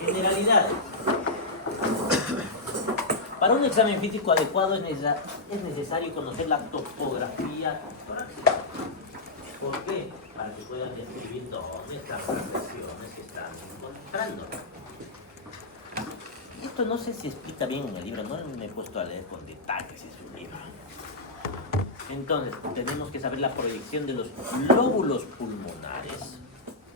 Generalidades. Para un examen físico adecuado es necesario conocer la topografía torácica. ¿Por qué? Para que puedan describir dónde están las lesiones que están encontrando. Y esto no sé si explica bien en el libro, no me he puesto a leer con detalles en su libro. Entonces, tenemos que saber la proyección de los lóbulos pulmonares.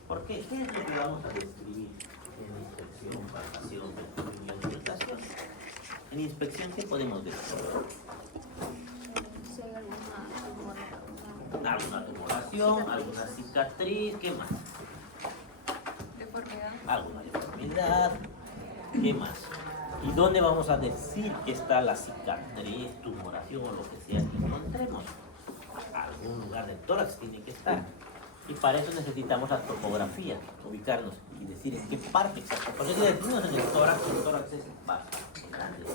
¿Por qué? ¿Qué es lo que vamos a describir en inspección, palpación, y auscultación? En inspección, ¿qué podemos describir? Si hay Alguna tumoración, alguna cicatriz, ¿qué más? deformidad. Alguna deformidad, ¿qué más? ¿Y dónde vamos a decir que está la cicatriz, tumoración o lo que sea que encontremos? Algún lugar del tórax tiene que estar. Y para eso necesitamos la topografía, ubicarnos y decir en qué parte exacta. Por eso si decimos en el tórax es bastante grande.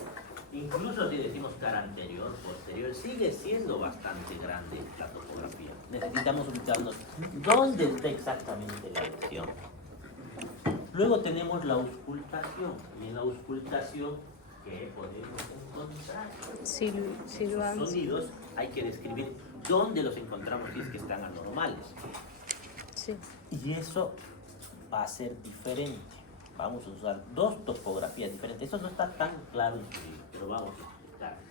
Incluso si decimos cara anterior, posterior, sigue siendo bastante grande la topografía. Necesitamos ubicarnos dónde está exactamente la lesión. Luego tenemos la auscultación. Y en la auscultación, ¿qué podemos encontrar? Los sonidos hay que describir dónde los encontramos si es que están anormales. Sí. Y eso va a ser diferente. Vamos a usar dos topografías diferentes. Eso no está tan claro en su libro, pero vamos a explicarles.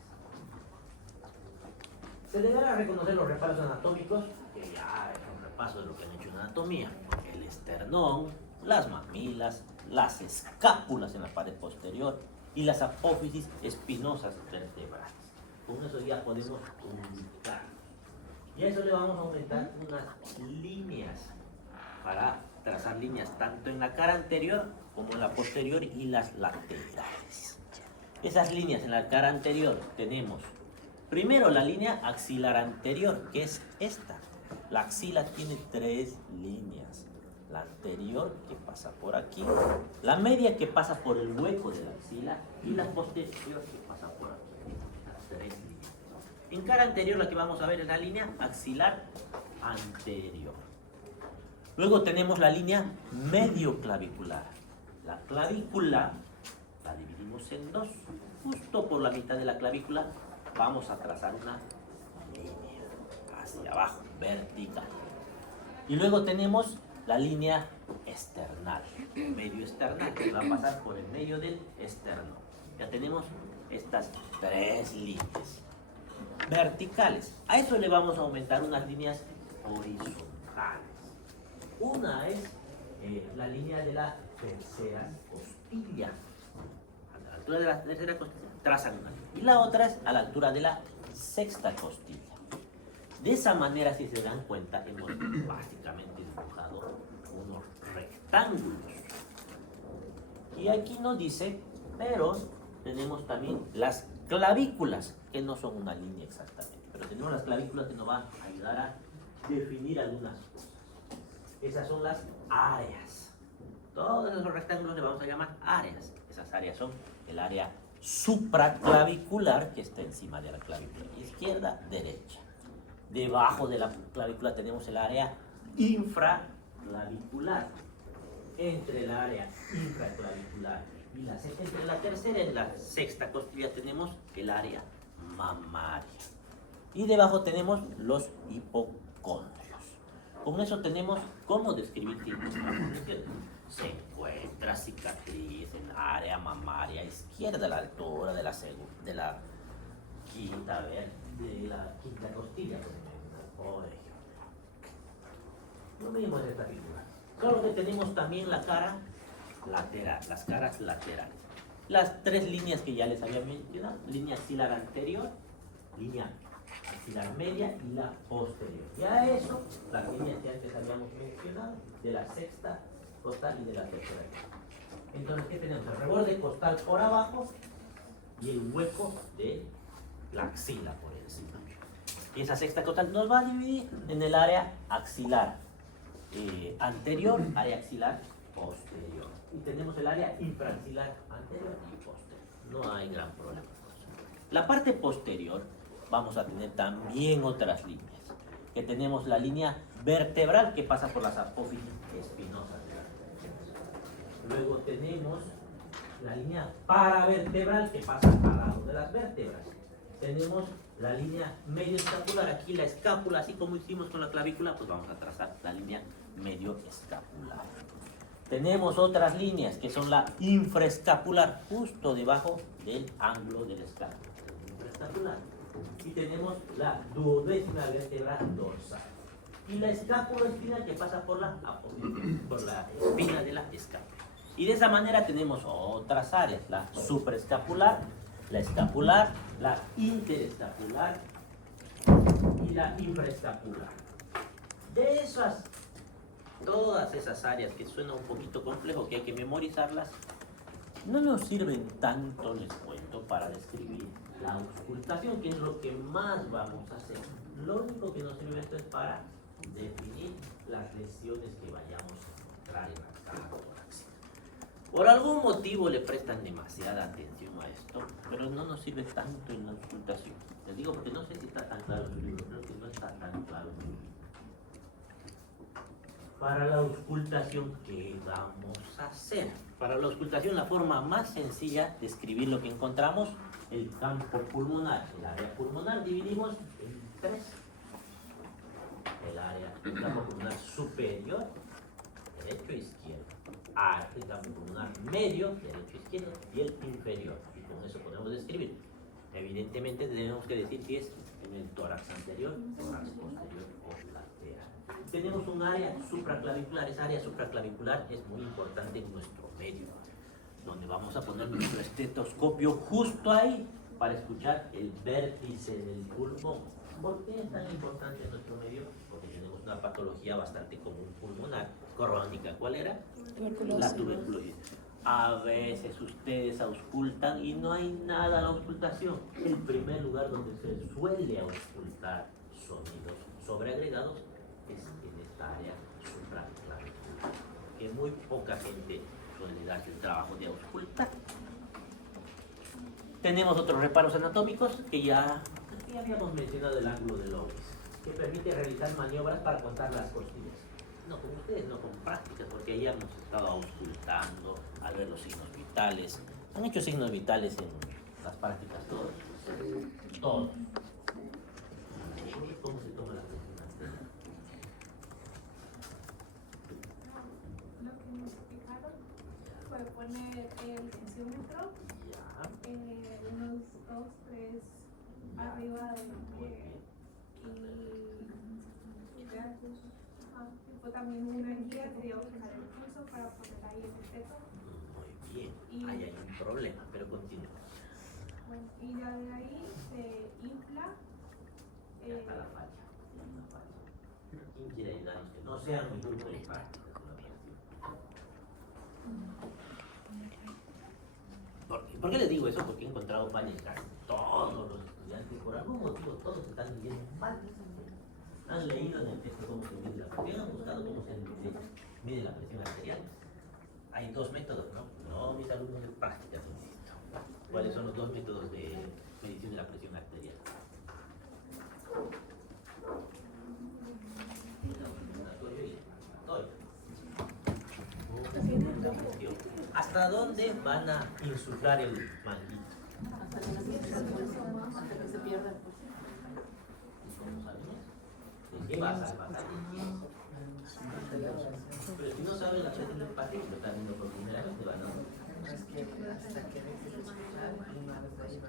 Se deberá reconocer los reparos anatómicos, que ya es un repaso de lo que han hecho en anatomía. El esternón, las mamilas, las escápulas en la pared posterior y las apófisis espinosas vertebrales. Con eso ya podemos ubicar. Y a eso le vamos a aumentar unas líneas para trazar líneas tanto en la cara anterior como en la posterior y las laterales. Esas líneas en la cara anterior tenemos primero la línea axilar anterior, que es esta. La axila tiene tres líneas. La anterior que pasa por aquí, la media que pasa por el hueco de la axila y la posterior que pasa por aquí. Las tres líneas. En cara anterior la que vamos a ver es la línea axilar anterior. Luego tenemos la línea medioclavicular. La clavícula la dividimos en dos. Justo por la mitad de la clavícula vamos a trazar una línea hacia abajo, vertical. Y luego tenemos la línea esternal, medio esternal, que va a pasar por el medio del esterno. Ya tenemos estas tres líneas verticales. A eso le vamos a aumentar unas líneas horizontales. Una es la línea de la tercera costilla. A la altura de la tercera costilla trazan una línea. Y la otra es a la altura de la sexta costilla. De esa manera, si se dan cuenta, hemos básicamente dibujado unos rectángulos. Y aquí nos dice, pero tenemos también las clavículas, que no son una línea exactamente, pero tenemos las clavículas que nos van a ayudar a definir algunas cosas. Esas son las áreas. Todos esos rectángulos le vamos a llamar áreas. Esas áreas son el área supraclavicular, que está encima de la clavícula izquierda, derecha. Debajo de la clavícula tenemos el área infraclavicular. Entre el área infraclavicular y la sexta, entre la tercera y la sexta costilla tenemos el área mamaria. Y debajo tenemos los hipocondrios. Con eso tenemos cómo describir signos. Se encuentra cicatriz en área mamaria izquierda a la altura de la quinta, de la quinta costilla, por ejemplo. Lo mismo es esta figura. Solo que tenemos también la cara lateral, las caras laterales. Las tres líneas que ya les había mencionado: línea axilar anterior, línea axilar media y la posterior. Ya eso, las líneas que antes habíamos mencionado, de la sexta costal y de la tercera. Entonces, ¿qué tenemos? El reborde costal por abajo y el hueco de la axila por encima. Y esa sexta costal nos va a dividir en el área axilar anterior, área axilar posterior. Y tenemos el área infraaxilar anterior y posterior. No hay gran problema. La parte posterior vamos a tener también otras líneas. Que tenemos la línea vertebral que pasa por las apófisis espinosas de las vertebras. Luego tenemos la línea paravertebral que pasa al lado de las vértebras. Tenemos la línea medio escapular, aquí la escápula, así como hicimos con la clavícula, pues vamos a trazar la línea medio escapular. Tenemos otras líneas que son la infraescapular, justo debajo del ángulo del escápula, infraescapular. Y tenemos la duodécima vértebra dorsal. Y la escápula espinal que pasa por la espina de la escápula. Y de esa manera tenemos otras áreas, la supraescapular, la escapular, la interescapular y la infraescapular. De esas, todas esas áreas que suena un poquito complejo, que hay que memorizarlas, no nos sirven tanto, les cuento, para describir la auscultación, que es lo que más vamos a hacer. Lo único que nos sirve esto es para definir las lesiones que vayamos a encontrar en la caja torácica. Por algún motivo le prestan demasiada atención a esto, pero no nos sirve tanto en la auscultación. Les digo porque no sé si está tan claro en su libro, creo que no está tan claro en su libro. Para la auscultación, ¿qué vamos a hacer? Para la auscultación, la forma más sencilla de escribir lo que encontramos, el campo pulmonar. El área pulmonar dividimos en tres. El campo pulmonar superior, derecho e izquierdo. El campo pulmonar medio, derecho e izquierdo, y el inferior. Y con eso podemos describir. Evidentemente tenemos que decir si es en el tórax anterior, tórax posterior o lateral. Tenemos un área supraclavicular. Esa área supraclavicular es muy importante en nuestro medio, donde vamos a poner nuestro estetoscopio justo ahí para escuchar el vértice del pulmón. ¿Por qué es tan importante en nuestro medio? Porque tenemos una patología bastante común pulmonar, crónica. ¿Cuál era? La tuberculosis. A veces ustedes auscultan y no hay nada a la auscultación. El primer lugar donde se suele auscultar sonidos sobreagregados es en esta área supraclavicular, que muy poca gente suele darse el trabajo de auscultar. Tenemos otros reparos anatómicos que ya habíamos mencionado, el ángulo de Loris, que permite realizar maniobras para contar las costillas. No con ustedes, no con prácticas, porque ahí hemos estado auscultando al ver los signos vitales. ¿Han hecho signos vitales en las prácticas todos? Todos. ¿Cómo se toma la presión arterial? Lo que nos explicaron fue poner el tensiómetro unos 2, 3 arriba del pie y fue también una guía que dio el pulso para poner ahí el teto. Muy bien, ahí hay un problema, pero continúa. Bueno, y ya de ahí se infla. Ya está la falla. ¿Quién quiere ayudarnos? Que no sean muy duro y práctico. ¿Por qué les digo eso? Porque he encontrado fallas en casi todos los estudiantes. Por algún motivo todos están leyendo mal. Han leído en el texto cómo se mide la presión, han buscado cómo se mide la presión arterial. Hay dos métodos, ¿no? No, mis alumnos de prácticas, insisto. ¿Cuáles son los dos métodos de medición de la presión arterial? ¿Hasta dónde van a insuflar el manguito? Hasta que se pierda. ¿Cómo sabemos? ¿De qué vas a pasar? Pero si no sabes la presión del paciente, lo están viendo por primera vez, te van a... Es que hasta que dejes de escuchar, una vez ahí va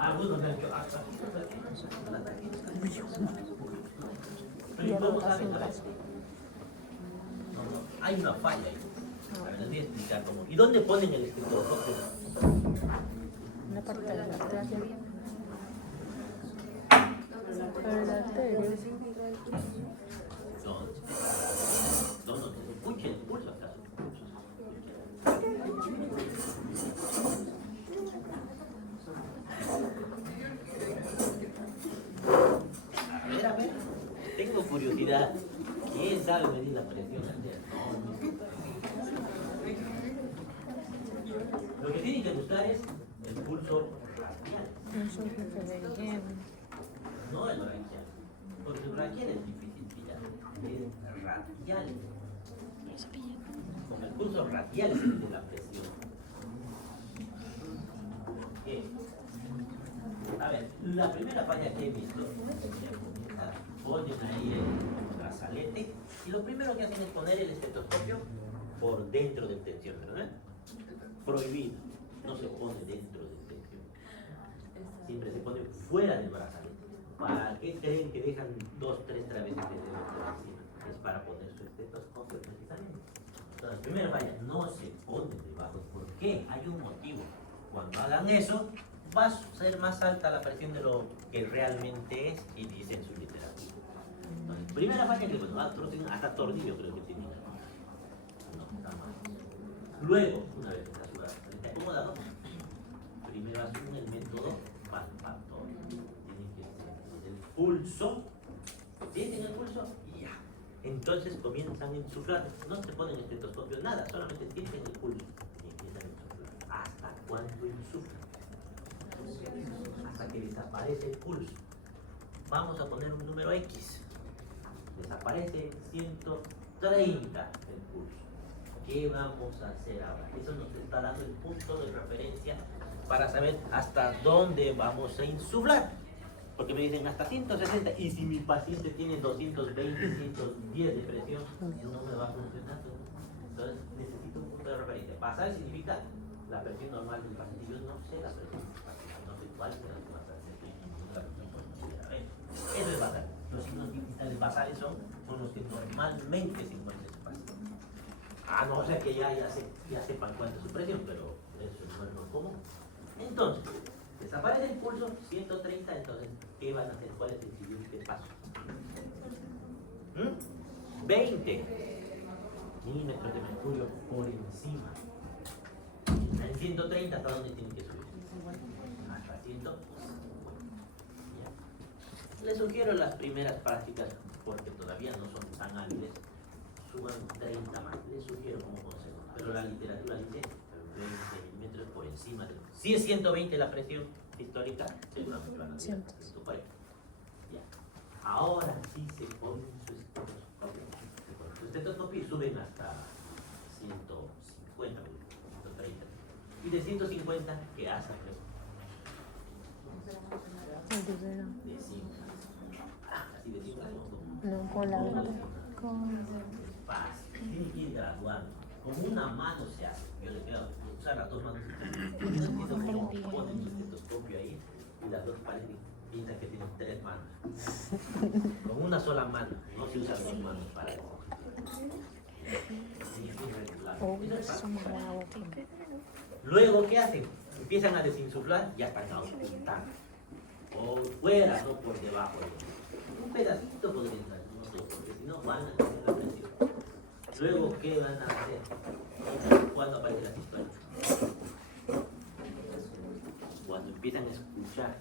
a algunos me han dicho, pero ¿cómo saben? No, hay una falla ahí. A ver, les voy a explicar cómo. ¿Y dónde ponen el estetoscopio? Una parte de la arteria. Pero la arteria. No, se escucha el pulso acaso. A ver, tengo curiosidad. ¿Quién sabe medir la presión arterial? No. Lo que tienen que buscar es el pulso radial. Nosotros le dijimos. No el brachial. radial. Con el pulso radial se mide la presión. ¿Qué? A ver, la primera falla que he visto, ponen ahí el brazalete y lo primero que hacen es poner el estetoscopio por dentro del tensiómetro, ¿no? Prohibido, no se pone dentro del tensiómetro, siempre se pone fuera del brazalete. ¿Para qué creen que dejan 2, 3 traveses de dedo por encima? Es para poner su estetoscopio precisamente. Entonces, primera falla, no se pone debajo. ¿Por qué? Hay un motivo. Cuando hagan eso, va a ser más alta la presión de lo que realmente es y dice en su literatura. Entonces, primera falla que, bueno, hasta tornillo creo que tiene. No, está mal. Luego, una vez que está su brazalete acomodado, primero asumen el método palpatorio. Tienen que sentir el pulso. ¿Sienten el pulso? Ya. Entonces comienzan a insuflar. No se ponen estetoscopio, nada, solamente sienten el pulso. Y empiezan a insuflar. ¿Hasta cuándo insuflan? Hasta que desaparece el pulso. Vamos a poner un número X. Desaparece 130 el pulso. ¿Qué vamos a hacer ahora? Eso nos está dando el punto de referencia para saber hasta dónde vamos a insuflar. Porque me dicen hasta 160 y si mi paciente tiene 220, 110 de presión, no me va a funcionar. Entonces necesito un punto de referencia. Basal significa la presión normal del paciente. Yo no sé la presión del paciente, no sé cuál será su basal. Eso es basal. Los signos vitales basales son los que normalmente se encuentran en el paciente. A no ser que ya sepan cuál es su presión, pero eso no es lo común. Entonces, desaparece el pulso, 130, entonces, ¿qué van a hacer? ¿Cuál es el siguiente paso? 20 milímetros de mercurio por encima. En 130, ¿hasta dónde tienen que subir? Hasta 150. Les sugiero las primeras prácticas, porque todavía no son tan hábiles, suban 30 más. Les sugiero como consejo. Pero la literatura dice 20 milímetros por encima de... Si es 120 la presión histórica, seguramente van a ser 140. Ya. Ahora sí se ponen su estetoscopio. Su estetoscopio y suben hasta 150, 130. Y de 150, ¿qué hace? De 5. Así de 5 No, con la otra. Con... Fácil. Tiene que ir graduando. Con una mano se hace. Yo le quedo usar las dos manos. No entiendo cómo ponen el estetoscopio ahí y las dos parecen, piensan que tienen 3 manos. Con una sola mano. No se usan 2 manos para eso. Luego, ¿qué hacen? Empiezan a desinsuflar y hasta auscultar. Por fuera, no por debajo. Un pedacito podría entrar, no todo, porque si no van a tener la presión. Luego, ¿qué van a hacer? ¿Cuándo aparece la sistólica? Cuando empiezan a escuchar.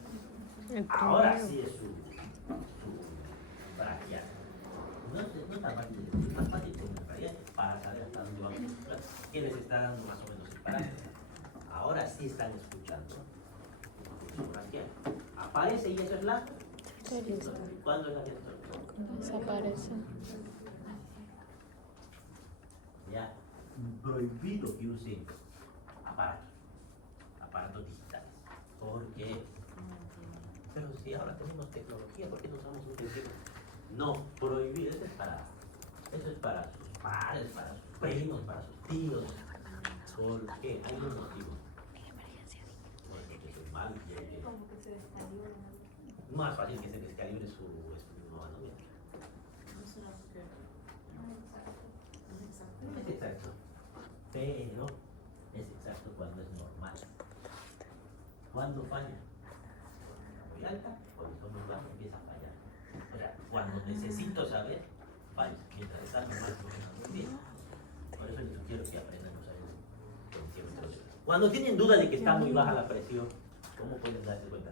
Ahora sí es su braquial. No es tan fácil, es más fácil con el braquial para saber hasta dónde vamos a escuchar. ¿Qué les está dando más o menos el parámetro? Ahora sí están escuchando. Su braquial. Aparece y eso es la... ¿Cuándo es la diastólica? Desaparece. Ya, prohibido que usen aparatos digitales. ¿Por qué? Pero si ahora tenemos tecnología, ¿por qué no usamos un teléfono? No, prohibido, eso es para sus padres, para sus primos, para sus tíos. ¿Por qué? Hay un motivo. Porque eso es malo. Más fácil que se descalibre su manovía. No es exacto, pero es exacto cuando es normal. ¿Cuándo falla? Muy alta, cuando son muy bajas empieza a fallar. O sea, cuando necesito saber, falla. Mientras está normal, funciona muy bien. Por eso les sugiero que aprendan a usar el tensiómetro. Cuando tienen duda de que está muy baja la presión, ¿cómo pueden darse cuenta?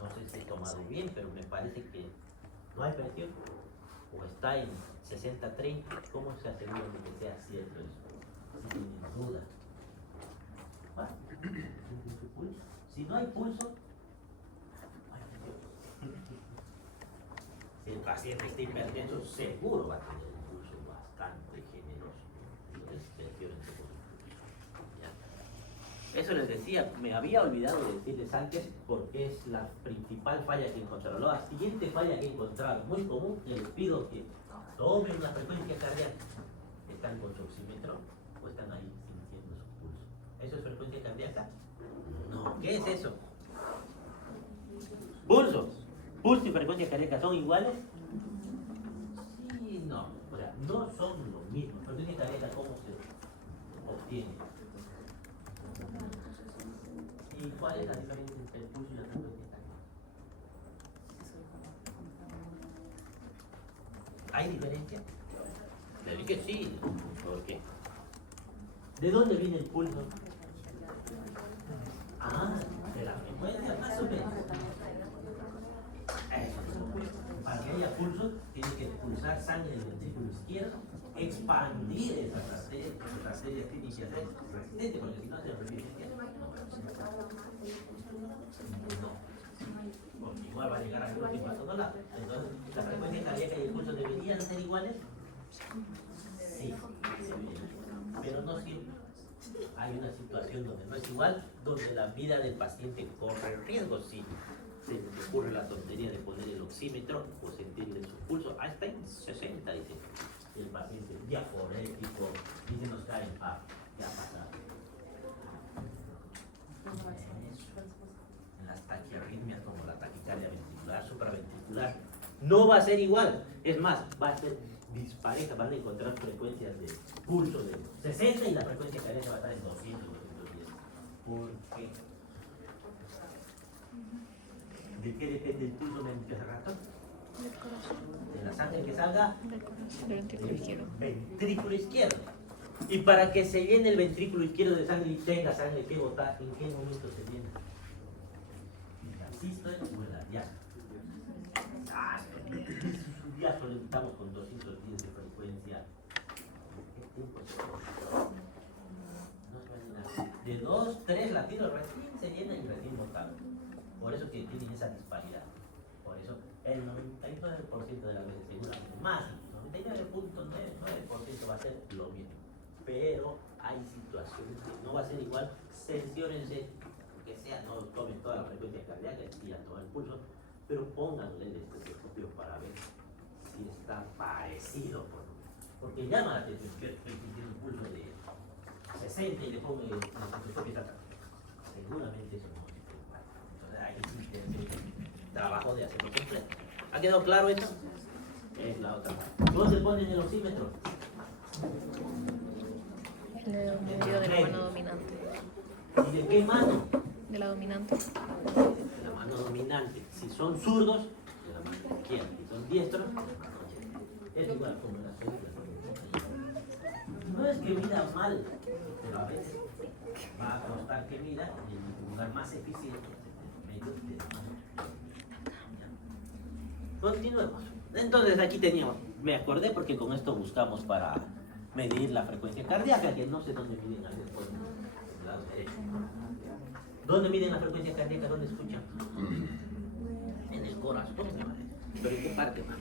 No sé si he tomado bien, pero me parece que no hay presión. O está en 60-30, ¿cómo se asegura de que sea cierto eso? Si tienen duda. ¿Va? ¿Sienten su pulso? Si no hay pulso, si el paciente está hipertenso, seguro va a tener un pulso bastante generoso. ¿Ya? Eso les decía, me había olvidado de decirles antes porque es la principal falla que encontraron. La siguiente falla que encontraron, muy común, les pido que tomen una frecuencia cardíaca. ¿Están con su oxímetro o están ahí sintiendo su pulso? ¿Eso es frecuencia cardíaca? No. ¿Qué es eso? Pulso. ¿Pulso y frecuencia cardíaca son iguales? Sí, no. O sea, no son lo mismo. Frecuencia cardíaca, ¿cómo se obtiene? ¿Y cuál es la diferencia entre el pulso y la frecuencia cardíaca? ¿Hay diferencia? Le dije sí. ¿Por qué? ¿De dónde viene el pulso? Ah, de la frecuencia, más o menos. Para que haya pulso, tiene que pulsar sangre en el ventrículo izquierdo, expandir esas arterias tienen que ser resistentes, porque si no se resisten. No, porque igual va a llegar a la última a todos lados. Entonces, ¿la frecuencia cardíaca y el pulso deberían ser iguales? Sí, pero no siempre. Hay una situación donde no es igual, donde la vida del paciente corre riesgo, sí. Se le ocurre la tontería de poner el oxímetro o sentirle su pulso, hasta en 60, dice el paciente, diaforético, dice nos cae en paz, ya pasa. En las taquiarritmias como la taquicardia ventricular, supraventricular, no va a ser igual, es más, va a ser dispareja, van a encontrar frecuencias de pulso de 60 y la frecuencia cardíaca va a estar en 200, 210. ¿Por qué? ¿De qué depende el pulso me hace rato? De la sangre que salga Del ventrículo izquierdo. Ventrículo izquierdo. Y para que se llene el ventrículo izquierdo de sangre y tenga sangre que botar, ¿en qué momento se llena? ¿En la sístole o en la diástole? Su diástole estamos con 210 de frecuencia. ¿Qué tiempo se llena? No se va a llenar. De 2, 3 latidos recién se llena y recién botado. Por eso que tienen esa disparidad. Por eso el 99% de las veces, seguramente más, 99.99% va a ser lo mismo. Pero hay situaciones que no va a ser igual. Cerciórense, que sea, no tomen toda la frecuencia cardíaca y ya todo el pulso, pero pónganle el estetoscopio para ver si está parecido. Porque llama la atención que tiene un pulso de 60 y le pongo el estetoscopio acá. Seguramente eso no es igual. Entonces ahí sí tiene trabajo de hacerlo completo. ¿Ha quedado claro esto? Es la otra parte. ¿Dónde ponen el oxímetro? En el medio de la mano dominante. ¿Y de qué mano? De la dominante. De la mano dominante. Si son zurdos, de la mano izquierda. Si son diestros, de la mano derecha. Es igual como la cédula. No es que mida mal, pero a veces va a costar que mida y en un lugar más eficiente en medio de la mano. Continuemos. Entonces aquí teníamos, me acordé porque con esto buscamos para medir la frecuencia cardíaca, que no sé dónde miden ahí después, del lado derecho. ¿Dónde miden la frecuencia cardíaca? ¿Dónde escuchan? En el corazón, pero ¿en qué parte más?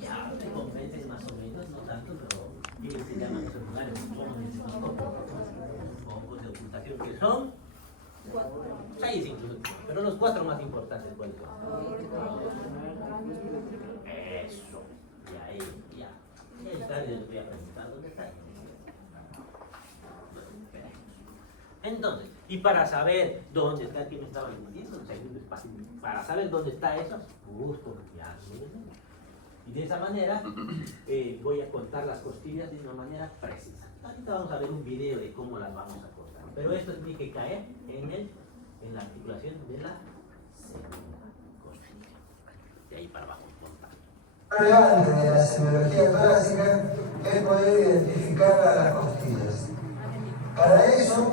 Ya, te convences más o menos, no tanto, pero ¿qué se llaman esos lugares? Somos en focos de ocultación, que son 6 incluso, pero los 4 más importantes, ¿cuáles son? Eso, y ahí, ya. Y ahí está, les voy a preguntar dónde está. Entonces, y para saber dónde está, ¿qué me estaban diciendo? Para saber dónde está eso, busco, ya, y de esa manera voy a cortar las costillas de una manera precisa. Ahorita vamos a ver un video de cómo las vamos a cortar. Pero esto tiene que caer en la articulación de la segunda costilla. De ahí para abajo. Relevante de la semiología torácica es poder identificar a las costillas. Para eso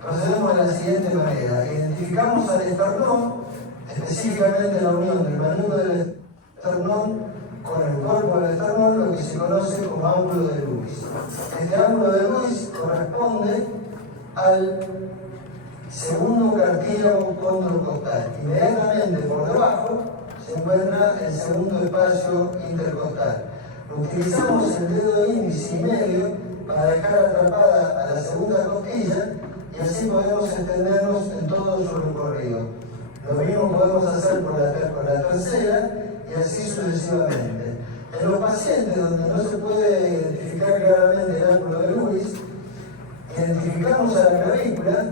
procedemos de la siguiente manera. Identificamos al esternón, específicamente la unión del manudo del esternón con el cuerpo del esternón, lo que se conoce como ángulo de Lewis. Este ángulo de Lewis corresponde al segundo cartílago condrocostal. Inmediatamente por debajo se encuentra el segundo espacio intercostal. Utilizamos el dedo índice y medio para dejar atrapada a la segunda costilla y así podemos extendernos en todo su recorrido. Lo mismo podemos hacer con la tercera y así sucesivamente. En los pacientes donde no se puede identificar claramente el ángulo de Lewis, identificamos a la clavícula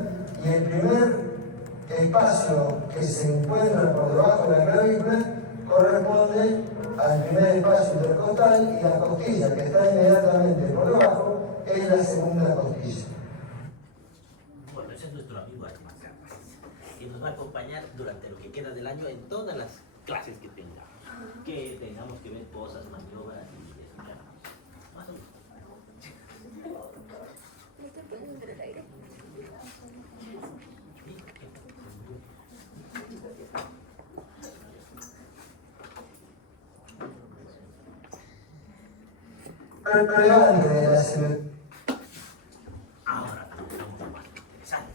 y el primer espacio que se encuentra por debajo de la clavícula corresponde al primer espacio intercostal y la costilla que está inmediatamente por debajo es la segunda costilla. Bueno, ese es nuestro amigo Armand Serras, que nos va a acompañar durante lo que queda del año en todas las clases que tengamos que ver cosas, maniobras y eso ya. Más o menos. Relevante de la cirugía. Ahora vamos a lo más interesante.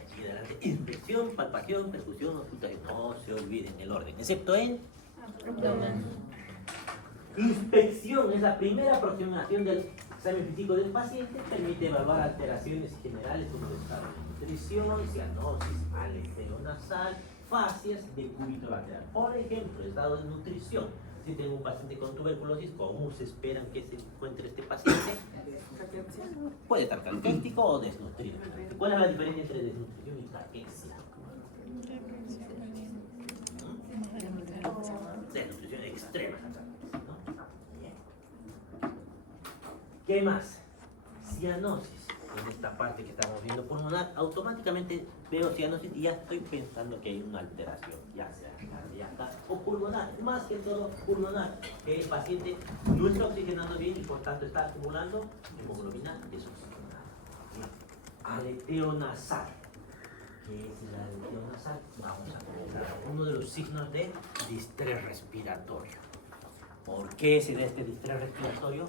Aquí adelante, inspección, palpación, percusión, ocultación. No se olviden el orden, excepto en Abdomen. inspección. Es la primera aproximación del examen físico del paciente. Permite evaluar alteraciones generales como el estado de nutrición, cianosis, aleteo nasal, fascias de cúbito lateral. Por ejemplo, estado de nutrición. Si tengo un paciente con tuberculosis, ¿cómo se esperan que se encuentre este paciente? Puede estar caquético o desnutrido. ¿Cuál es la diferencia entre desnutrición y caquexia? Desnutrición extrema. ¿No? Bien. ¿Qué más? Cianosis. En esta parte que estamos viendo pulmonar, automáticamente veo cianosis y ya estoy pensando que hay una alteración, ya sea cardíaca o pulmonar, más que todo pulmonar, que el paciente no está oxigenando bien y por tanto está acumulando hemoglobina desoxigenada. Aleteo nasal. ¿Qué es el aleteo nasal? Vamos a comentar uno de los signos de distrés respiratorio. ¿Por qué se da este distrés respiratorio?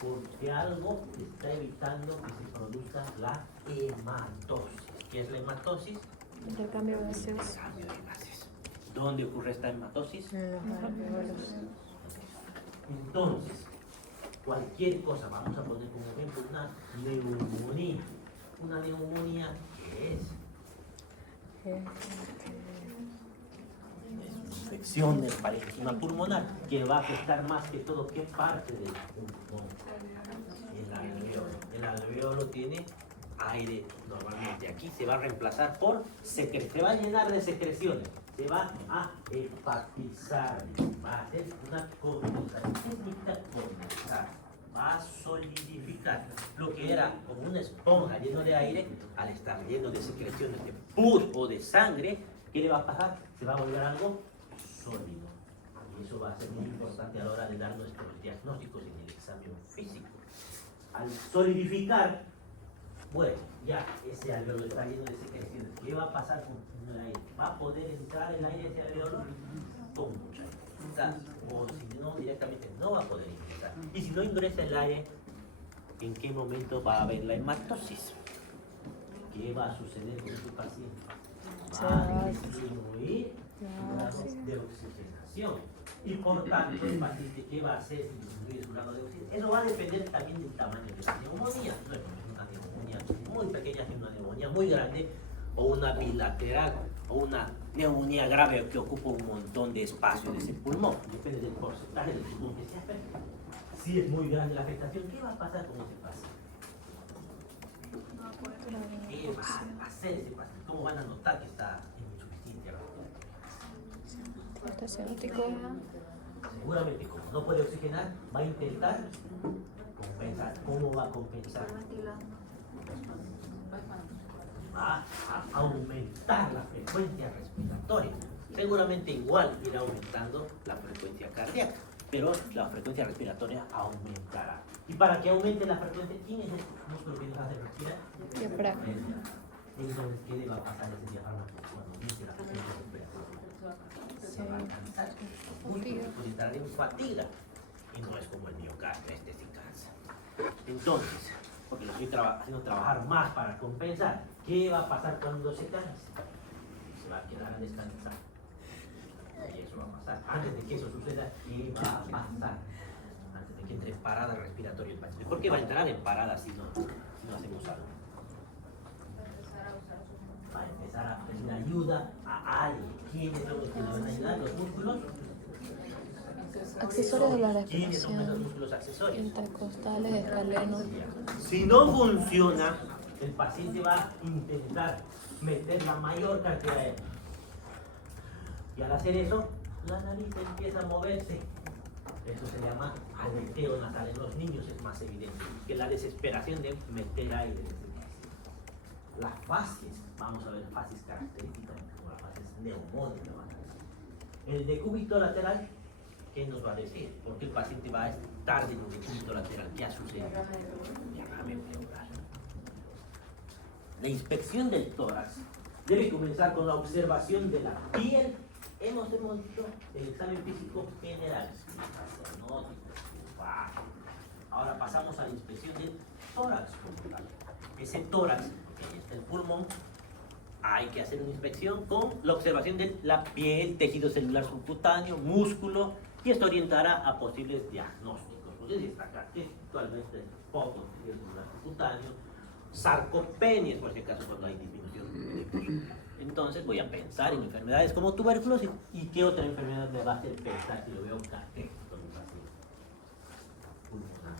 Porque algo está evitando que se produzca la hematosis. ¿Qué es la hematosis? Intercambio gaseoso. Intercambio de gases. ¿Dónde ocurre esta hematosis? En los alveolos. Entonces, cualquier cosa, vamos a poner como ejemplo una neumonía. Una neumonía, ¿qué es? Es una infección del parénquima pulmonar que va a afectar más que todo qué parte del pulmón. El alveolo. El alveolo tiene aire normalmente. Aquí se va a reemplazar por secreción. Se va a llenar de secreciones. Se va a hepatizar. Va a hacer una condensación. ¿Qué significa condensar? Va a solidificar. Lo que era como una esponja lleno de aire, al estar lleno de secreciones de pus o de sangre, ¿qué le va a pasar? Se va a volver algo sólido. Y eso va a ser muy importante a la hora de dar nuestros diagnósticos en el examen físico. Al solidificar, bueno, ya ese alveolo está lleno de secreciones. ¿Qué va a pasar con el aire? ¿Va a poder entrar el aire a ese alveolo? Con mucha dificultad. O si no, directamente no va a poder ingresar. Y si no ingresa el aire, ¿en qué momento va a haber la hematosis? ¿Qué va a suceder con su paciente? Va a disminuir su grado de oxigenación. Y por tanto, el paciente, ¿qué va a hacer si disminuye su grado de oxigenación? Eso va a depender también del tamaño de la neumonía. No es una neumonía muy pequeña, sino una neumonía muy grande, o una bilateral, o una neumonía grave que ocupa un montón de espacio de ese pulmón. Depende del porcentaje del pulmón que se afecta. Si es muy grande la afectación, ¿qué va a pasar con ese paciente? ¿Qué va a hacer ese paciente? ¿Cómo van a notar que está en insuficiencia respiratoria? Está ciático. Seguramente, como no puede oxigenar, va a intentar compensar. ¿Cómo va a compensar? Va a aumentar la frecuencia respiratoria. Seguramente igual irá aumentando la frecuencia cardíaca, pero la frecuencia respiratoria aumentará. Y para que aumente la frecuencia, ¿quién es el músculo que nos hace respirar? Diafragma. Entonces, ¿qué le va a pasar a ese diafragma cuando aumente la frecuencia respiratoria? Se va a cansar. Puede entrar en fatiga. Y no es como el miocardio, este se cansa. Entonces, porque lo estoy haciendo trabajar más para compensar, ¿qué va a pasar cuando se canse? Se va a quedar a descansar. Y eso va a pasar. Antes de que eso suceda, ¿qué va a pasar? Antes de que entre en parada respiratoria el paciente. ¿Por qué va a entrar en parada si no hacemos algo? Va a empezar a pedir ayuda a alguien. ¿Quiénes son los que le van a ayudar? ¿Los músculos? Accesorios de la ¿Quiénes son esos respiración. músculos accesorios? Intercostales, escalenos. Si no funciona, el paciente va a intentar meter la mayor cantidad de aire. Y al hacer eso, la nariz empieza a moverse. Eso se llama aleteo nasal. En los niños es más evidente que la desesperación de meter aire. Las fases, vamos a ver fases características, como las fases neumónicas. El decúbito lateral, ¿qué nos va a decir? Porque el paciente va a estar en un decúbito lateral. ¿Qué ha sucedido? Déjame pleural. La inspección del tórax debe comenzar con la observación de la piel. Hemos dicho el examen físico general. Ahora pasamos a la inspección del tórax pulmonar. Ese tórax, que ahí está el pulmón, hay que hacer una inspección con la observación de la piel, tejido celular subcutáneo, músculo, y esto orientará a posibles diagnósticos. Ustedes destacan textualmente poco tejido celular subcutáneo, sarcopenia, por si acaso cuando hay disminución de peso. Entonces voy a pensar en enfermedades como tuberculosis. ¿Y qué otra enfermedad me va a hacer pensar si lo veo catético en un paciente? Pulmonar.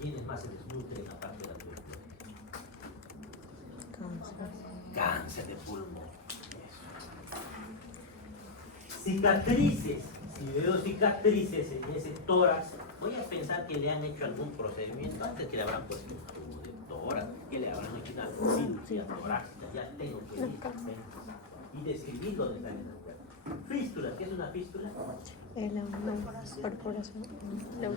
¿Quiénes más se desnutren aparte de la tuberculosis? Cáncer de pulmón. Eso. Cicatrices. Si veo cicatrices en ese tórax, voy a pensar que le han hecho algún procedimiento antes, que le habrán puesto un tubo de tórax, que le habrán hecho una cirugía torácica. Ya tengo que ir y describir dónde están esas cosas. Fístula, ¿qué es una fístula? Perforación. Una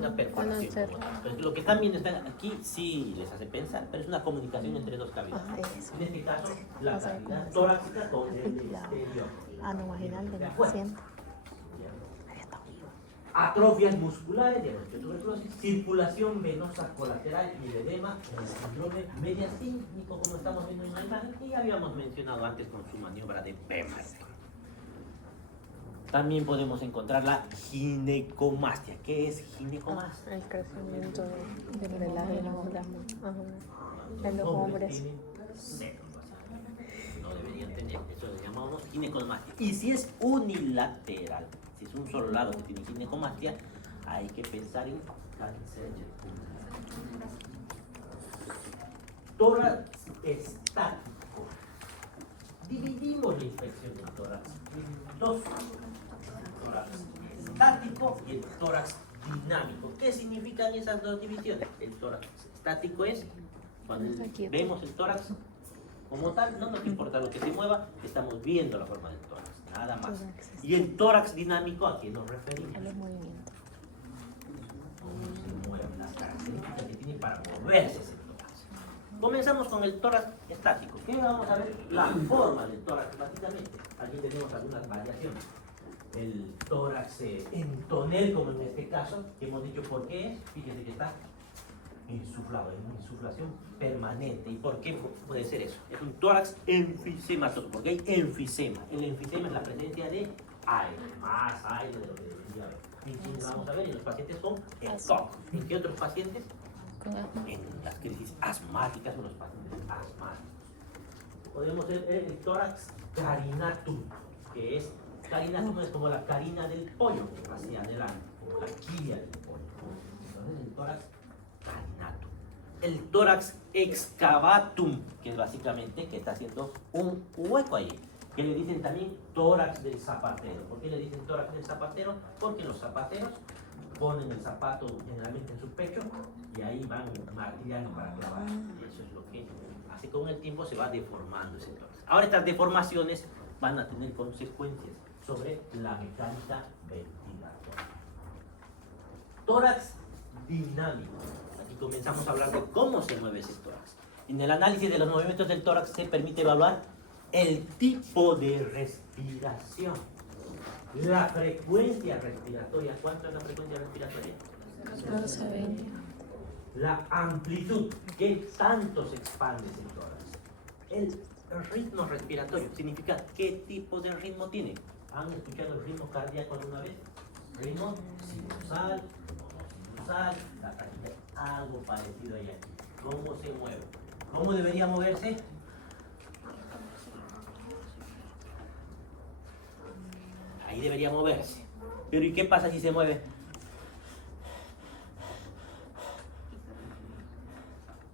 Cuando perforación. se... Pero lo que están viendo aquí sí les hace pensar, pero es una comunicación entre dos cavidades. Ah, eso. En este caso, la Vas a ver cómo cavidad es. torácica con el exterior. Anovaginal del De afuera. paciente. Atrofias musculares, de tuberculosis, circulación venosa colateral y el edema, el síndrome mediastínico, como estamos viendo en la imagen, que ya habíamos mencionado antes con su maniobra de Pemberton. También podemos encontrar la ginecomastia. ¿Qué es ginecomastia? El crecimiento de la en los hombres. Tienen senos, básicamente. No deberían tener, eso lo llamamos ginecomastia. Y si es unilateral, si es un solo lado que tiene ginecomastia, hay que pensar en cáncer de pulmón. Tórax estático. Dividimos la inspección del tórax en dos: el tórax estático y el tórax dinámico. ¿Qué significan esas dos divisiones? El tórax estático es cuando Está quieto. vemos el tórax como tal, no nos importa lo que se mueva, estamos viendo la forma del tórax, nada más. Y el tórax dinámico, ¿a qué nos referimos? A los movimientos. Cómo se mueve, las características que tiene para moverse ese tórax. Comenzamos con el tórax estático. ¿Qué vamos a ver? La forma del tórax, básicamente. Aquí tenemos algunas variaciones. El tórax en tonel, como en este caso, que hemos dicho por qué es. Fíjense que está insuflado, en una insuflación permanente. ¿Y por qué puede ser eso? Es un tórax enfisematoso, porque hay enfisema. El enfisema es la presencia de aire, más aire de lo que debería haber. ¿Y quiénes vamos a ver? En los pacientes con ECOG. ¿En qué otros pacientes? En las crisis asmáticas, en los pacientes asmáticos. Podemos ver el tórax carinatum, que es, carinatum es como la carina del pollo, hacia adelante, como la quilla del pollo. Entonces el tórax carinatum. El tórax excavatum, que es básicamente que está haciendo un hueco ahí, que le dicen también tórax del zapatero. ¿Por qué le dicen tórax del zapatero? Porque los zapateros ponen el zapato generalmente en su pecho y ahí van martillando para clavar. Y eso es lo que hace, con el tiempo se va deformando ese tórax. Ahora estas deformaciones van a tener consecuencias sobre la mecánica ventilatoria. Tórax dinámico. Aquí comenzamos a hablar de cómo se mueve ese tórax. En el análisis de los movimientos del tórax se permite evaluar el tipo de respiración, la frecuencia respiratoria. ¿Cuánto es la frecuencia respiratoria? 12-20. La amplitud, ¿qué tanto se expande ese tórax? El ritmo respiratorio significa qué tipo de ritmo tiene. ¿Han escuchado el ritmo cardíaco alguna vez? Ritmo sinusal, monosinusal, la taquicardia, algo parecido allá. ¿Cómo se mueve? ¿Cómo debería moverse? Ahí debería moverse. Pero ¿y qué pasa si se mueve?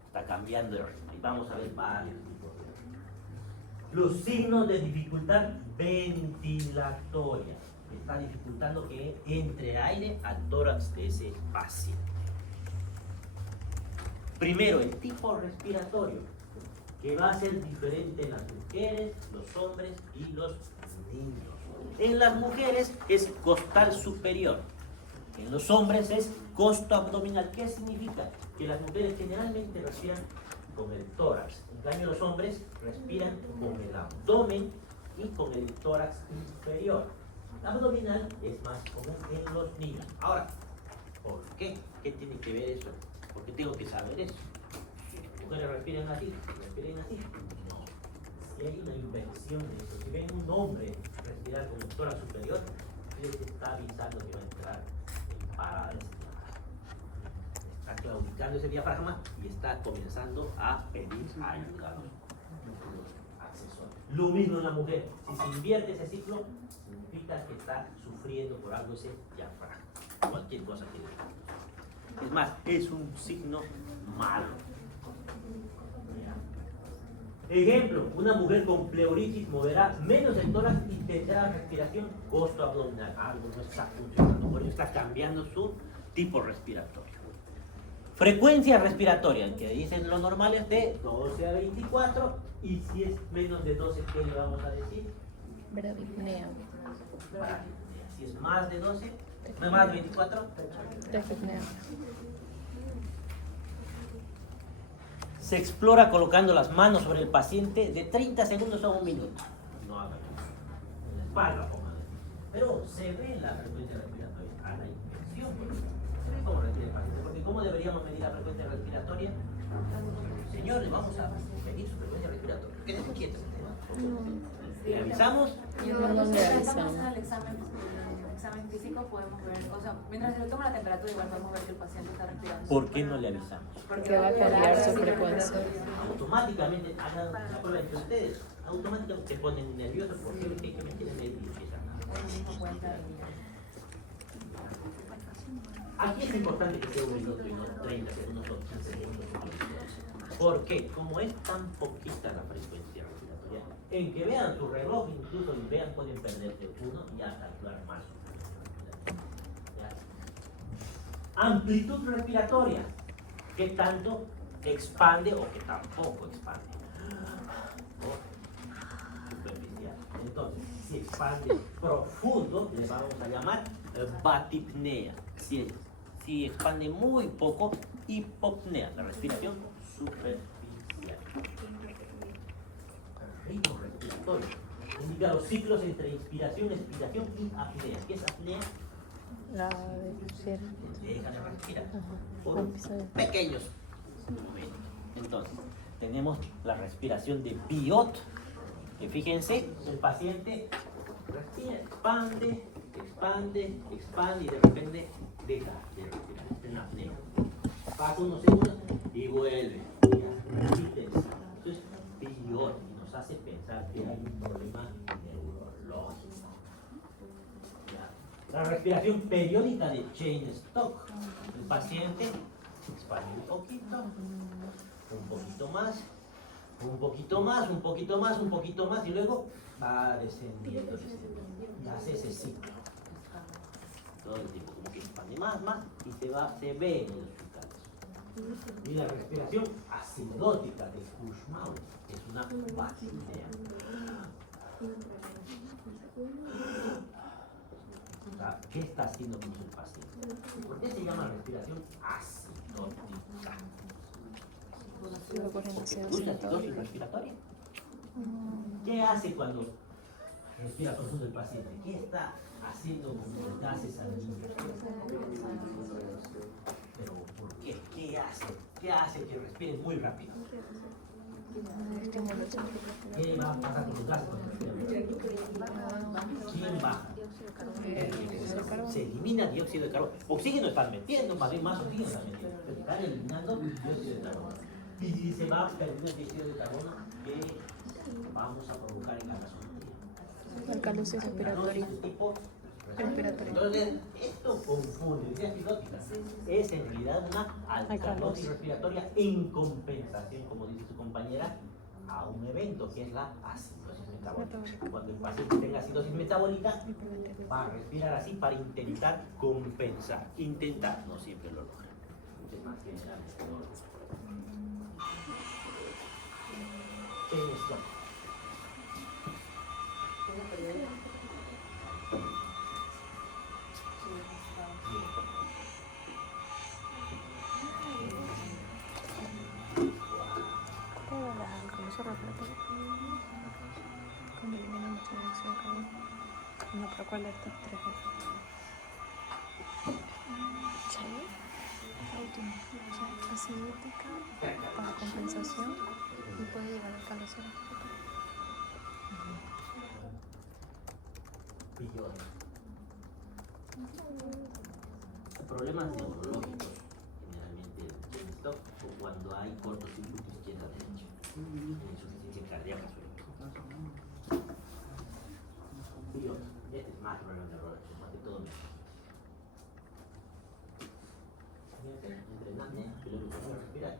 Está cambiando el ritmo. Y vamos a ver varios tipos de ritmo. Los signos de dificultad ventilatoria. Está dificultando que entre aire al tórax de ese paciente. Primero, el tipo respiratorio, que va a ser diferente en las mujeres, los hombres y los niños. En las mujeres es costal superior. En los hombres es costo abdominal. ¿Qué significa? Que las mujeres generalmente respiran con el tórax. En cambio, los hombres respiran con el abdomen y con el tórax inferior. El abdominal es más común en los niños. Ahora, ¿por qué? ¿Qué tiene que ver eso? ¿Por qué tengo que saber eso? ¿Las mujeres respiran así? ¿Respiran así? No. Si hay una inversión en eso, si ven un hombre respirar con el tórax superior, les está avisando que va a entrar en parada ese diafragma. Está claudicando ese diafragma y está comenzando a pedir ayuda a los accesorios. Lo mismo en la mujer. Si se invierte ese ciclo, significa que está sufriendo por algo ese diafragma. Cualquier cosa que le. Es más, es un signo malo. Ejemplo, una mujer con pleuritis moverá menos el tórax y tendrá respiración costo abdominal. Algo no está funcionando, por eso está cambiando su tipo respiratorio. Frecuencia respiratoria, que dicen lo normal es de 12 a 24, y si es menos de 12, ¿qué le vamos a decir? Bradipnea. Si es más de 12, no más de 24, Tachypnea. se explora colocando las manos sobre el paciente de 30 segundos a 1 minuto. No hagan eso. En la espalda pongan. Pero se ve la frecuencia respiratoria a la inversión. Se ve cómo respira el paciente. Porque ¿cómo deberíamos medir la frecuencia respiratoria? Señor, le vamos a medir su frecuencia respiratoria. Quédese quieto. Le avisamos. ¿Y dónde avisamos? El examen físico podemos ver, o sea, mientras se le toma la temperatura igual podemos ver que el paciente está respirando. ¿Por qué no le avisamos? Porque va a cambiar su frecuencia. Automáticamente hagan la prueba entre ustedes. Automáticamente se ponen nerviosos porque que me quieren medir y empiezan a... Aquí es importante que sea 1 minuto y no 30 segundos o 15 segundos. ¿Por qué? Como es tan poquita la frecuencia respiratoria, en que vean su reloj, incluso y vean, pueden perderse uno y ya calcular más. Amplitud respiratoria, ¿qué tanto expande o qué tampoco expande? Superficial. Entonces, si expande profundo, le vamos a llamar batipnea. Si expande muy poco, hipopnea, la respiración superficial. El ritmo respiratorio indica los ciclos entre inspiración, expiración y apnea. ¿Qué es apnea? La de pusieron. Deja de respirar por pequeños momentos. Entonces, tenemos la respiración de Biot, que fíjense, el paciente respira, expande, expande, expande y de repente deja de respirar. Es una apnea. Pasa unos segundos y vuelve. Y repite. Eso es Biot y nos hace pensar que hay un problema neurológico. La respiración periódica de Cheyne-Stokes. El paciente expande un poquito más, un poquito más, un poquito más, un poquito más, y luego va descendiendo, y hace ese ciclo. Todo el tiempo, como que expande más, y se ve en los resultados. Y la respiración acidótica de Kussmaul es una bacteria. ¿Qué está haciendo con el paciente? ¿Por qué se llama respiración acidótica? ¿Porque produce acidosis respiratoria? ¿Qué hace cuando respira profundo el paciente? ¿Qué está haciendo con los gases sanguíneos? ¿Pero por qué? ¿Qué hace? ¿Qué hace que respire muy rápido? Estimulación. ¿Qué va a pasar con tu gasto? ¿Quién baja? Se elimina dióxido de carbono. Oxígeno están metiendo, más bien más oxígeno están metiendo. Pero están eliminando dióxido de carbono. Y si se va a perder dióxido de carbono, ¿qué vamos a provocar en la gasolina? Alcalosis respiratoria. Tipo Respiratoria. entonces, esto confunde. Ideas filóticas. Es en realidad una alcalosis respiratoria en compensación, como dice su compañera, a un evento que es la acidosis metabólica. Cuando el paciente tenga acidosis metabólica, va a respirar así para intentar compensar. Intentar, no siempre lo logra. Es más general, no lo logra. Eso. Cuando eliminan mucha dióxido de carbono. No, pero ¿cuál es esta? 3 veces. ¿Sí? La última. O sea, acidética para compensación y puede llegar a alcalosis respiratoria. Billones. Problemas neurológicos, generalmente en esto, o cuando hay cortocircuito izquierda-derecha, insuficiencia cardíaca sobre todo. Billones. Este es más problema neurológico, más que todo médico. Entrenante, y luego se puede respirar.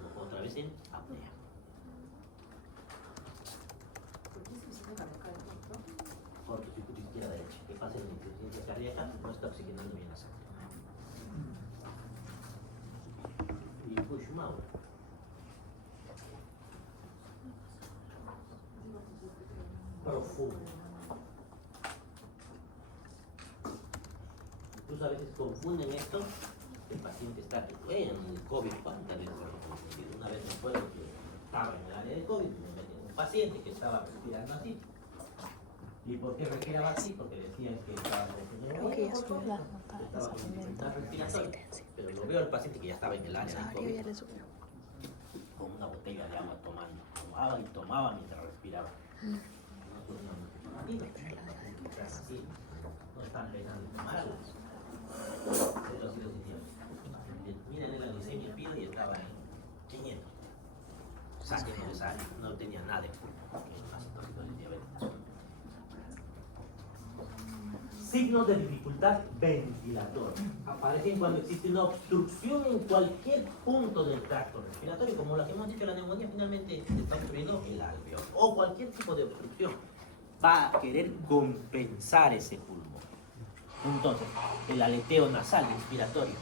Luego otra vez en apnea. Cortocircuito izquierda-derecha. ¿Qué pasa en la insuficiencia cardíaca? No está oxigenando bien la sangre. Y Kushmaur. Profundo. Incluso a veces confunden esto. El paciente está en el COVID. ¿Cuántas veces lo han confundido? Una vez me acuerdo que estaba en el área de COVID, me metí un paciente que estaba respirando así. ¿Y por qué respiraba así? Porque decían que estaba Creo que ya subió las notas de esa respiratoria. Pero lo veo al paciente que ya estaba en el área de ya COVID le subió. con una botella de agua tomando. Tomaba y tomaba mientras respiraba. No tenía una así. No están pensando en tomar agua. Pero sí lo sintieron. Miren la glicemia pido y estaba en 500. Saquen necesario. No tenía nada de diabetes. Signos de dificultad ventilatoria. Aparecen cuando existe una obstrucción en cualquier punto del tracto respiratorio, como la que hemos dicho, la neumonía finalmente está obstruyendo el alveolo, o cualquier tipo de obstrucción. Va a querer compensar ese pulmón. Entonces, el aleteo nasal inspiratorio.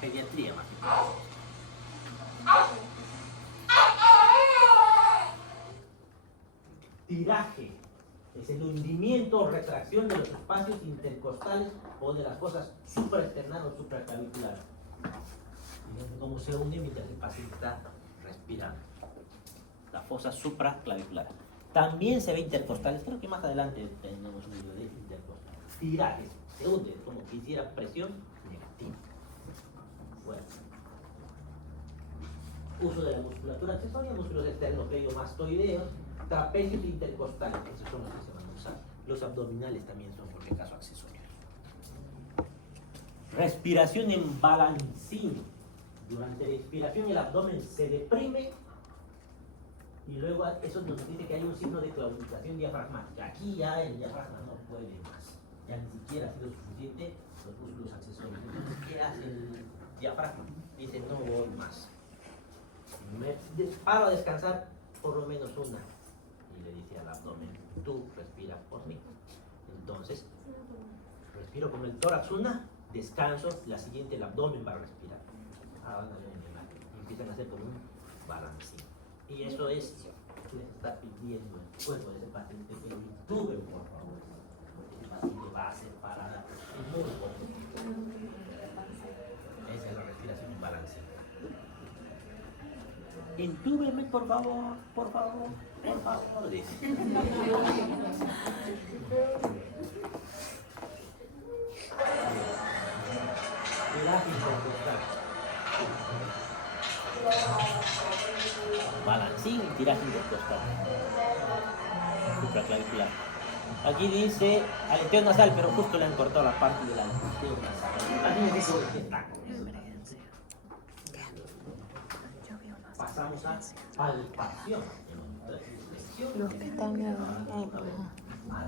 Pediatría más que todo. Tiraje es el hundimiento o retracción de los espacios intercostales o de las fosas supraesternales o supraclaviculares. Fíjense cómo se hunde mientras el paciente está respirando. La fosa supraclavicular. También se ve intercostales, creo que más adelante tenemos un video de intercostales. Tirajes, se hunde como que hiciera presión negativa. Bueno. Uso de la musculatura accesoria, músculos esternocleidomastoideos, trapecios intercostales, esos son los que se van a usar. Los abdominales también son, por si acaso, accesorios. Respiración en balancín. Durante la inspiración el abdomen se deprime y luego eso nos dice que hay un signo de claudicación diafragmática. Aquí ya el diafragma no puede más. Ya ni siquiera ha sido suficiente los músculos accesorios. Entonces, ¿qué hace el diafragma? Dice, no voy más. Me paro a descansar por lo menos una. Y le dice al abdomen, tú respiras por mí. Entonces, respiro con el tórax una, descanso, la siguiente el abdomen va a respirar. Ahora empiezan a hacer como un balancín. Y eso es, les está pidiendo el cuerpo de ese paciente que lo intuben, por favor. Porque ese paciente va a ser parada muy poco. Esa es la respiración en balancín. Intúbeme, por favor, por favor, por favor. Balancín y tiraje intercostal. Supraclavicular. Aquí dice aleteo nasal, pero justo le han cortado la parte del aleteo nasal. A mí me dice que está con eso. Pasamos a palpación. Los que están en, los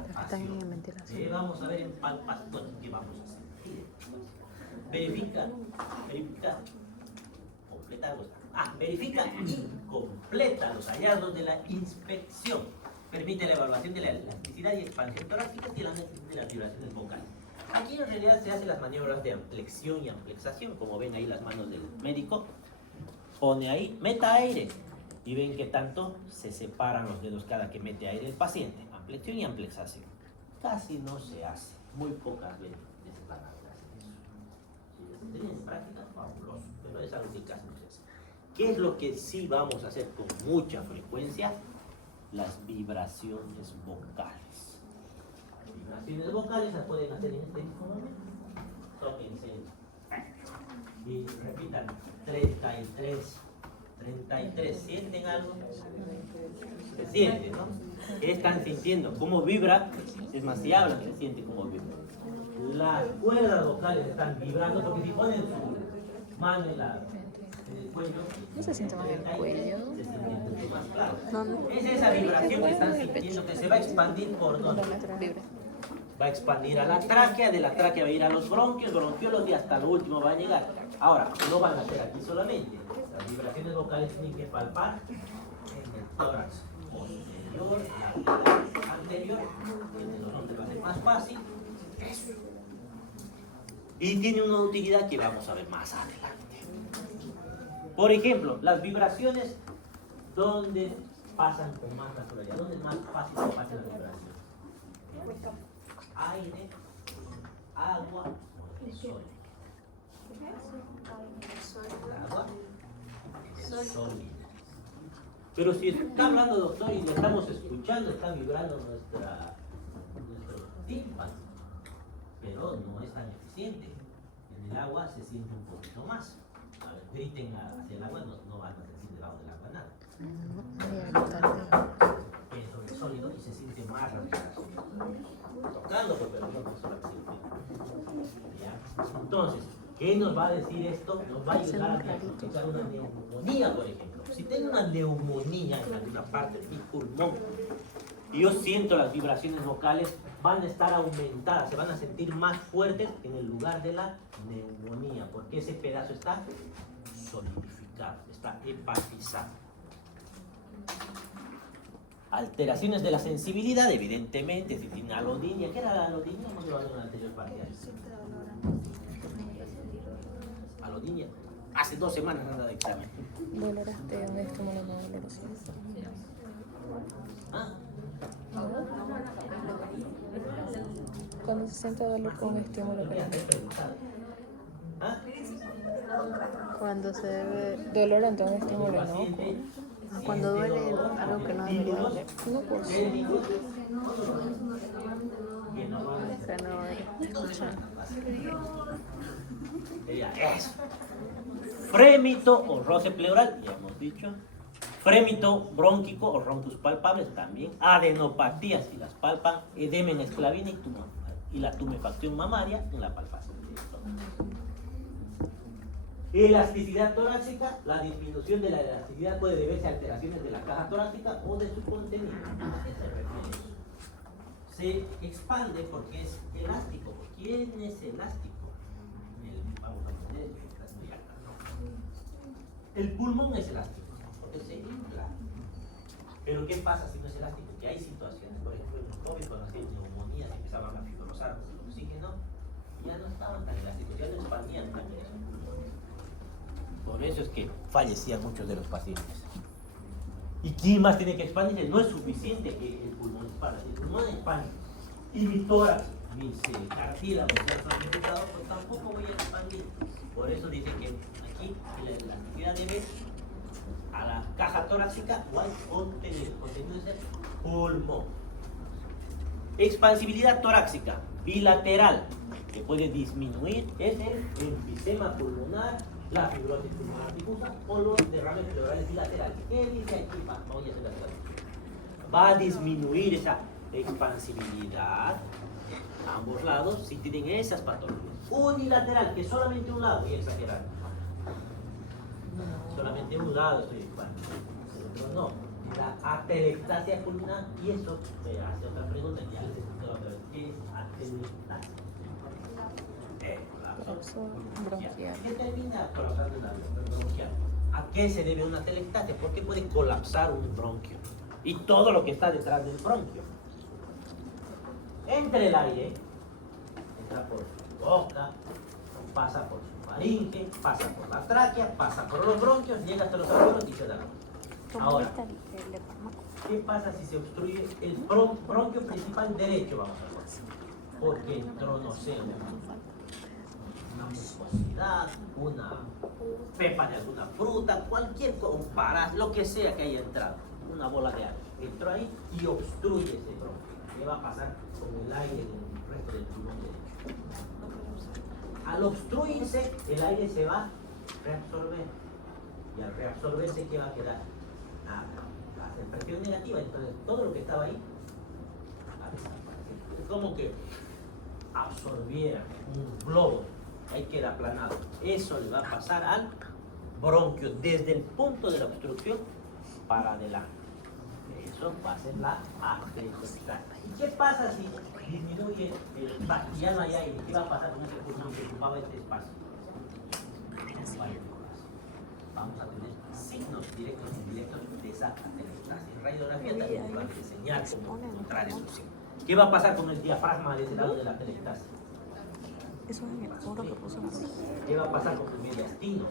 que están en ventilación. Vamos a ver en palpación qué vamos a hacer. Verifica, verifica y completa los hallazgos de la inspección. Permite la evaluación de la elasticidad y expansión torácica y el análisis de las vibraciones vocales. Aquí en realidad se hacen las maniobras de ampliación y amplexación, como ven ahí las manos del médico. Pone ahí, meta aire y ven que tanto se separan los dedos cada que mete aire el paciente. Ampliación y amplexación. Casi no se hace, muy pocas veces van a hacer eso. Si tienen práctica, fabuloso, pero es algo que casi no se hace. ¿Qué es lo que sí vamos a hacer con mucha frecuencia? Las vibraciones vocales. Vibraciones vocales las pueden hacer en este mismo momento. Tóquense y repitan 33. 33. ¿Sienten algo? Se siente, ¿no? ¿Qué están sintiendo? ¿Cómo vibra? Es más, si hablan, se siente cómo vibra. Las cuerdas vocales están vibrando porque si ponen su mano en el cuello, ¿No se siente más el cuello? se siente mucho más claro. No. Es esa vibración que están sintiendo que se va a expandir por donde. Vibra. Va a expandir a la tráquea, de la tráquea va a ir a los bronquios, bronquiolos y hasta lo último va a llegar. Ahora, no van a ser aquí solamente. Las vibraciones vocales tienen que palpar en el tórax posterior, la anterior, donde va a ser más fácil. Eso. Y tiene una utilidad que vamos a ver más adelante. Por ejemplo, las vibraciones, ¿dónde pasan con más naturalidad? ¿Dónde es más fácil que pasen las vibraciones? Aire, agua o sol. Agua, sol. Pero si está hablando doctor y le estamos escuchando, está vibrando nuestro tímpano, pero no es tan eficiente. En el agua se siente un poquito más. A ver, griten hacia el agua, no van a sentir debajo del agua nada. Sobre el sólido y se siente más respiración. Tocando, pero no es ¿ya? Entonces, ¿qué nos va a decir esto? Nos va a ayudar a diagnosticar una neumonía, por ejemplo. Si tengo una neumonía en alguna parte de mi pulmón y yo siento las vibraciones vocales, van a estar aumentadas, se van a sentir más fuertes en el lugar de la neumonía, porque ese pedazo está solidificado, está hepatizado. Alteraciones de la sensibilidad, evidentemente, si tiene alodinia. ¿Qué era la alodinia? Hemos hablado en la anterior parte. Alodinia. Hace 2 semanas han dado examen. ¿Valoraste un estímulo no doloroso? ¿Ah? Cuando se siente dolor con un estímulo que ¿Ah? cuando se debe dolor ante un estímulo no. Cuando duele algo que no debería doler. No, pues. Que no duele. Escucha. Eso. Frémito o roce pleural, ya hemos dicho. Frémito brónquico o ronquis palpables también. Adenopatías, si las palpan. Edema en esclavina y la tumefacción mamaria en la palpación. Elasticidad torácica, la disminución de la elasticidad puede deberse a alteraciones de la caja torácica o de su contenido. ¿A qué se refiere eso? Se expande porque es elástico. ¿Quién es elástico? Vamos a poner el pulmón es elástico, porque se infla. Pero ¿qué pasa si no es elástico? Que hay situaciones, por ejemplo, en los COVID, cuando hacían neumonías, empezaban a fibrosar el oxígeno, ya no estaban tan elásticos, ya no expandían tan bien. Por eso es que fallecían muchos de los pacientes. ¿Y quién más tiene que expandirse? No es suficiente que el pulmón expanda. Si el pulmón expande y mi tórax, mis cartílagos se han solidificado, pues tampoco voy a expandir. Por eso dice que aquí la elasticidad debe a la caja torácica o al contenido. El contenido es el pulmón. Expansibilidad torácica. bilateral, que puede disminuir, es el enfisema pulmonar, la fibrosis pulmonar difusa o los derrames pleurales bilaterales. ¿Qué dice aquí? Vamos a hacer la traducción. Va a disminuir esa expansibilidad a ambos lados si tienen esas patologías. Unilateral, que solamente un lado, y exagerar. Solamente un lado estoy expandiendo, el otro no. La atelectasia pulmonar, y eso me hace otra pregunta, ya les explico otra vez. ¿Qué es atelectasia? Colapso bronquial. ¿Qué termina colapsando una bronquial? ¿A qué se debe una atelectasia? ¿Por qué puede colapsar un bronquio? Y todo lo que está detrás del bronquio. Entra el aire, entra por su boca, pasa por su faringe, pasa por la tráquea, pasa por los bronquios, llega hasta los alveolos y se da. Ahora, ¿qué pasa si se obstruye el bronquio principal derecho? Vamos a ver. Porque entró, no sé, una mucosidad, una pepa de alguna fruta, cualquier cosa, un parásito, lo que sea que haya entrado, una bola de aire. Entró ahí y obstruye ese bronquio. ¿Qué va a pasar con el aire del resto del pulmón derecho? Al obstruirse, el aire se va a reabsorber. Y al reabsorberse, ¿qué va a quedar? Nada. Va a hacer presión negativa. Entonces, todo lo que estaba ahí va a desaparecer. Es como que absorbiera un globo. Ahí queda aplanado. Eso le va a pasar al bronquio desde el punto de la obstrucción para adelante. Eso va a ser la atelectasia. ¿Y qué pasa si disminuye el ya no hay aire? ¿Qué va a pasar con ese pulmón que ocupaba este espacio? Vamos a tener signos directos e indirectos de esa atelectasia. En radiografía también nos van a enseñar cómo encontrar esos signos. ¿Qué va a pasar con el diafragma de ese lado de la atelectasia? Eso es mi puro que puso. ¿Qué va a pasar con el mediastino?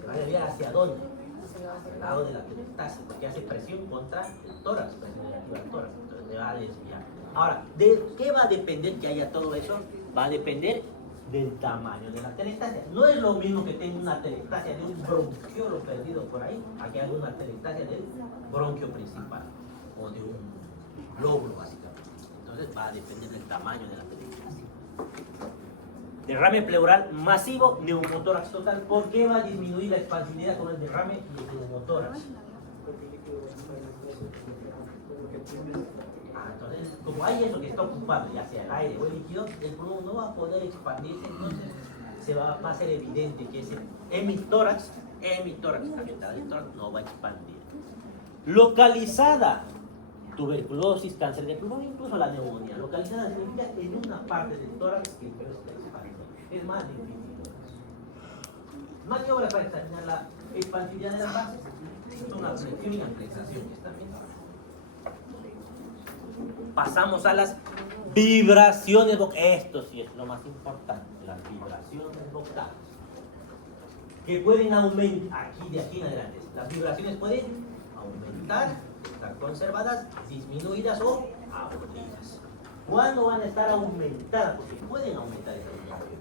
¿Se va a desviar hacia dónde? Hacia el lado de la atelectasia, porque hace presión contra el tórax, presión negativa al tórax, entonces se va a desviar. Ahora, ¿de qué va a depender que haya todo eso? Va a depender del tamaño de la atelectasia. No es lo mismo que tenga una atelectasia de un bronquiolo perdido por ahí, a que haga una atelectasia del bronquio principal, o de un lóbulo básicamente. Entonces va a depender del tamaño de la atelectasia. Derrame pleural masivo, neumotórax total. ¿Por qué va a disminuir la expansibilidad con el derrame y el neumotórax? Entonces, como hay eso que está ocupado, ya sea el aire o el líquido, el pulmón no va a poder expandirse, entonces va a ser evidente que ese hemitórax, afectado el tórax, no va a expandir. Localizada, tuberculosis, cáncer de pulmón, incluso la neumonía. Localizada significa en una parte del tórax que el pelo está expandido. Es más difícil. Maniobra para examinar la expansividad de las bases. Es una flexión y ampliación también. Pasamos a las vibraciones vocales. Esto sí es lo más importante, las vibraciones vocales. Que pueden aumentar, de aquí en adelante. Las vibraciones pueden aumentar, estar conservadas, disminuidas o abolidas. ¿Cuándo van a estar aumentadas? Porque pueden aumentar esas vibraciones.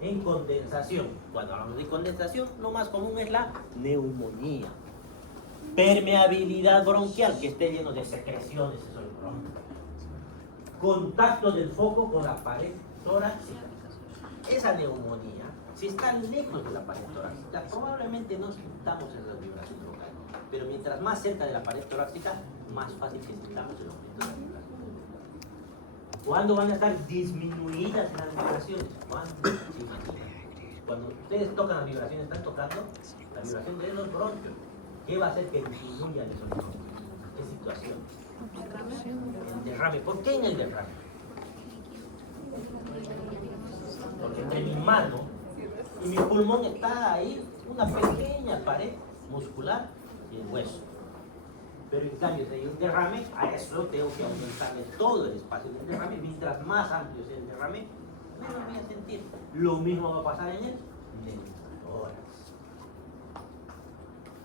En condensación. Cuando hablamos de condensación, lo más común es la neumonía. Permeabilidad bronquial, que esté lleno de secreciones, eso es bronquio. Contacto del foco con la pared torácica. Esa neumonía, si está lejos de la pared torácica, probablemente no sintamos esas vibraciones vocales. Pero mientras más cerca de la pared torácica, más fácil que sintamos el aumento de la vibración. ¿Cuándo van a estar disminuidas las vibraciones? ¿Cuándo? ¿Se imaginan? Cuando ustedes tocan las vibraciones, están tocando la vibración de los bronquios. ¿Qué va a hacer que disminuyan esos bronquios? ¿Qué situación? El derrame. ¿Por qué en el derrame? Porque entre mi mano y mi pulmón está ahí una pequeña pared muscular y el hueso. Pero en cambio, si hay un derrame, a eso tengo que aumentarle todo el espacio del derrame. Mientras más amplio sea el derrame, menos voy a sentir. Lo mismo va a pasar en el neumotórax.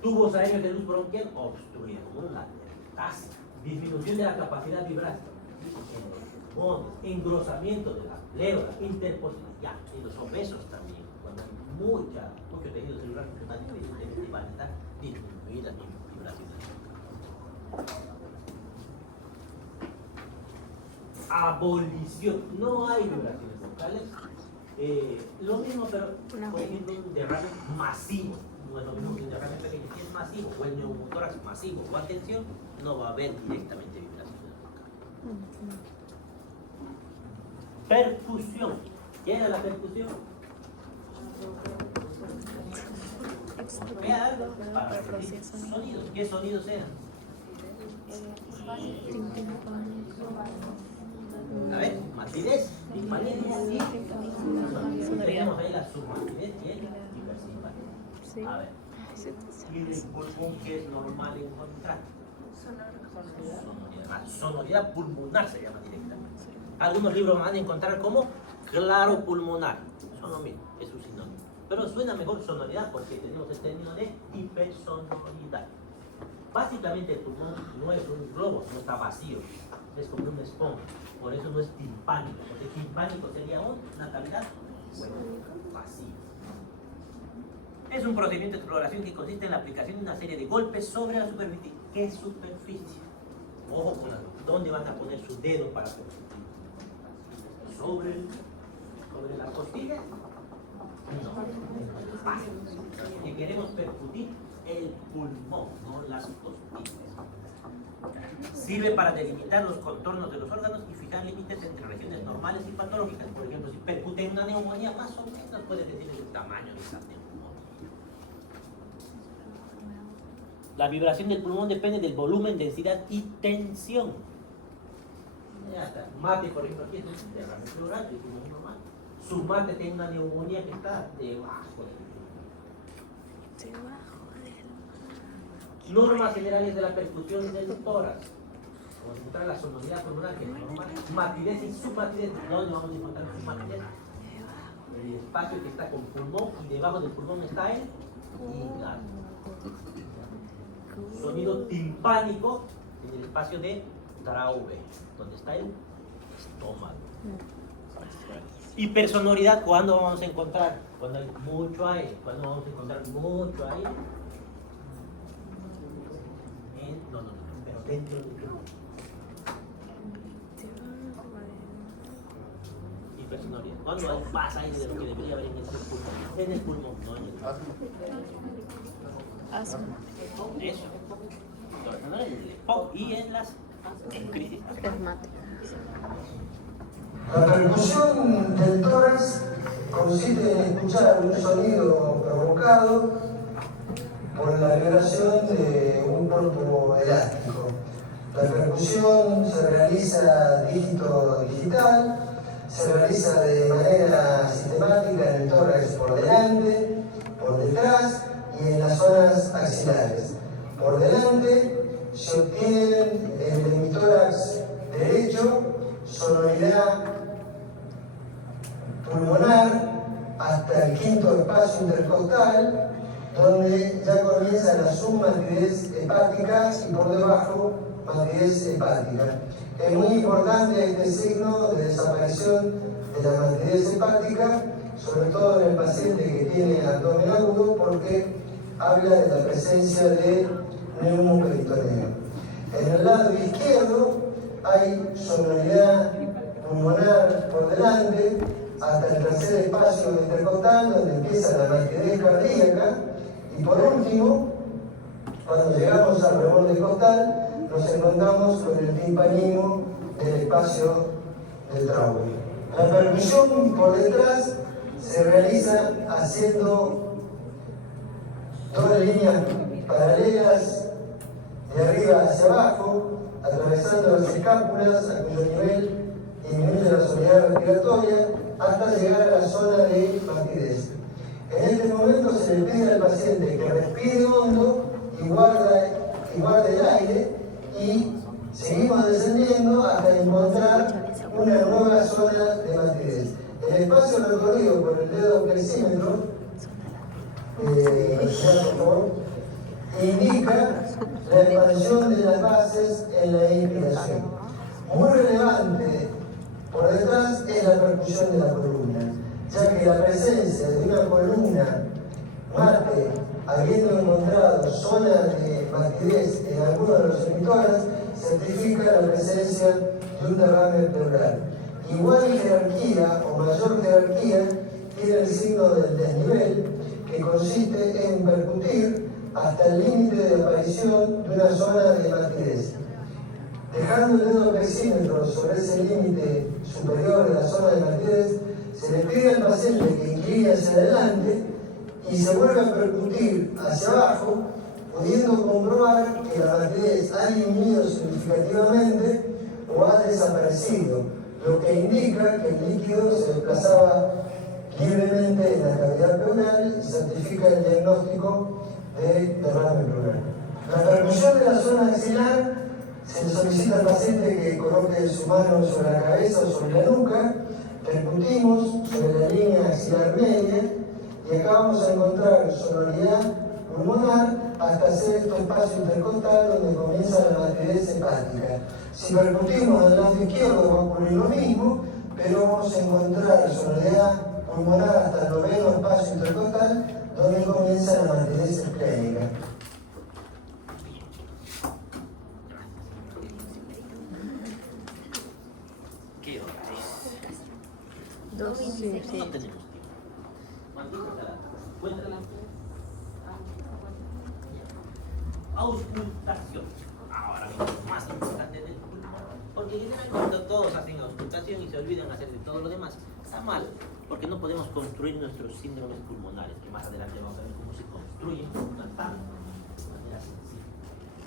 Tubos aéreos de luz bronquial obstruidos, la atelectasia. Disminución de la capacidad vibrática en los pulmones, engrosamiento de la pleura, interposición, en los obesos también. Cuando hay mucho tejido celular, evidentemente van a estar disminuidas vibraciones. abolición. No hay vibraciones vocales. Lo mismo, pero por ejemplo, un derrame masivo. No es lo mismo que un derrame pequeño, si es masivo, o el neumotórax masivo, o atención, no va a haber directamente vibraciones vocales. Percusión. ¿Qué era la percusión? Golpea algo para emitir sonidos. ¿Qué sonidos eran? A ver, matidez, timpanitis y tenemos ahí la submatidez y el hipersimpatia. A ver, y el pulmón que es normal encontrar. Sonoridad pulmonar se llama directamente. Algunos libros van a encontrar como claro pulmonar. Son lo mismo, es un sinónimo. Pero suena mejor sonoridad porque tenemos el término de hipersonoridad. Básicamente el pulmón no es un globo, no está vacío, es como una esponja. Por eso no es timpánico, porque timpánico sería una cavidad vacía. Es un procedimiento de exploración que consiste en la aplicación de una serie de golpes sobre la superficie. ¿Qué superficie? Ojo con dónde van a poner su dedo para percutir. ¿Sobre las costillas? No. Porque queremos percutir el pulmón, no las costillas. Sirve para delimitar los contornos de los órganos y fijar límites entre regiones normales y patológicas. Por ejemplo, si percute una neumonía, más o menos puede decir el tamaño de esa neumonía. La vibración del pulmón depende del volumen, densidad y tensión. Ya está. Mate, por ejemplo, aquí es un derrame pleural, que es un normal. Su mate tiene una neumonía que está debajo del normas generales de la percusión del tórax. Vamos a encontrar la sonoridad pulmonar, que es normal. Matidez y submatidez. ¿Dónde vamos a encontrar submatidez? El espacio que está con pulmón y debajo del pulmón está el hígado. Sonido timpánico en el espacio de Traube, donde está el estómago. Hipersonoridad, ¿cuándo vamos a encontrar? Cuando hay mucho aire. ¿Cuándo vamos a encontrar mucho aire? Pero dentro del pulmón. Hipersonoridad. ¿Cuándo hay más aire de lo que debería haber en el pulmón? En el pulmón, no en el Asma. Eso. Y en las crisis. Asmáticas. La percusión del tórax consiste en escuchar un sonido provocado por la vibración de un cuerpo elástico. La percusión se realiza dígito digital, se realiza de manera sistemática en el tórax por delante, por detrás y en las zonas axilares. Por delante se obtiene en el hemitórax derecho sonoridad pulmonar hasta el quinto espacio intercostal, donde ya comienza la submatidez hepática y por debajo matidez hepática. Es muy importante este signo de desaparición de la matidez hepática, sobre todo en el paciente que tiene abdomen agudo, porque habla de la presencia de neumoperitoneo. En el lado izquierdo hay sonoridad pulmonar por delante hasta el tercer espacio intercostal, donde empieza la matidez cardíaca, y por último, cuando llegamos al reborde costal, nos encontramos con el timpanismo del espacio del traube. La percusión por detrás se realiza haciendo dos líneas paralelas de arriba hacia abajo, atravesando las escápulas, a cuyo nivel disminuye la sonoridad respiratoria hasta llegar a la zona de matidez. En este momento se le pide al paciente que respire hondo y guarde el aire, y seguimos descendiendo hasta encontrar una nueva zona de matidez. El espacio recorrido por el dedo clecímetro indica la expansión de las bases en la inspiración. Muy relevante por detrás es la percusión de la columna, ya que la presencia de una columna Marte, habiendo encontrado zonas de matidez en algunos de los emitoras, certifica la presencia de un derrame pleural. Igual jerarquía o mayor jerarquía tiene el signo del desnivel, que consiste en percutir hasta el límite de aparición de una zona de matidez. Dejando el dedo pexímetro sobre ese límite superior de la zona de matidez, se le pide al paciente que incline hacia adelante y se vuelve a percutir hacia abajo, pudiendo comprobar que la matidez ha disminuido significativamente o ha desaparecido, lo que indica que el líquido se desplazaba libremente en la cavidad pleural y certifica el diagnóstico de derrame pleural. La percusión de la zona axilar se le solicita al paciente que coloque su mano sobre la cabeza o sobre la nuca, percutimos sobre la línea axilar media y acá vamos a encontrar sonoridad pulmonar hasta cierto espacio intercostal donde comienza la matidez hepática. Si percutimos del lado izquierdo va a ocurrir lo mismo, pero vamos a encontrar sonoridad pulmonar hasta el noveno espacio intercostal donde comienza la matidez esplénica. ¿Qué hora es? 2, sí, No sí. tenemos tiempo. Maldita sea, cuéntala. Auscultación. Ahora mismo, más importante del pulmón. Porque generalmente todos hacen auscultación y se olvidan hacer de todo lo demás. Está mal, porque no podemos construir nuestros síndromes pulmonares, que más adelante vamos a ver cómo se construyen de manera sencilla.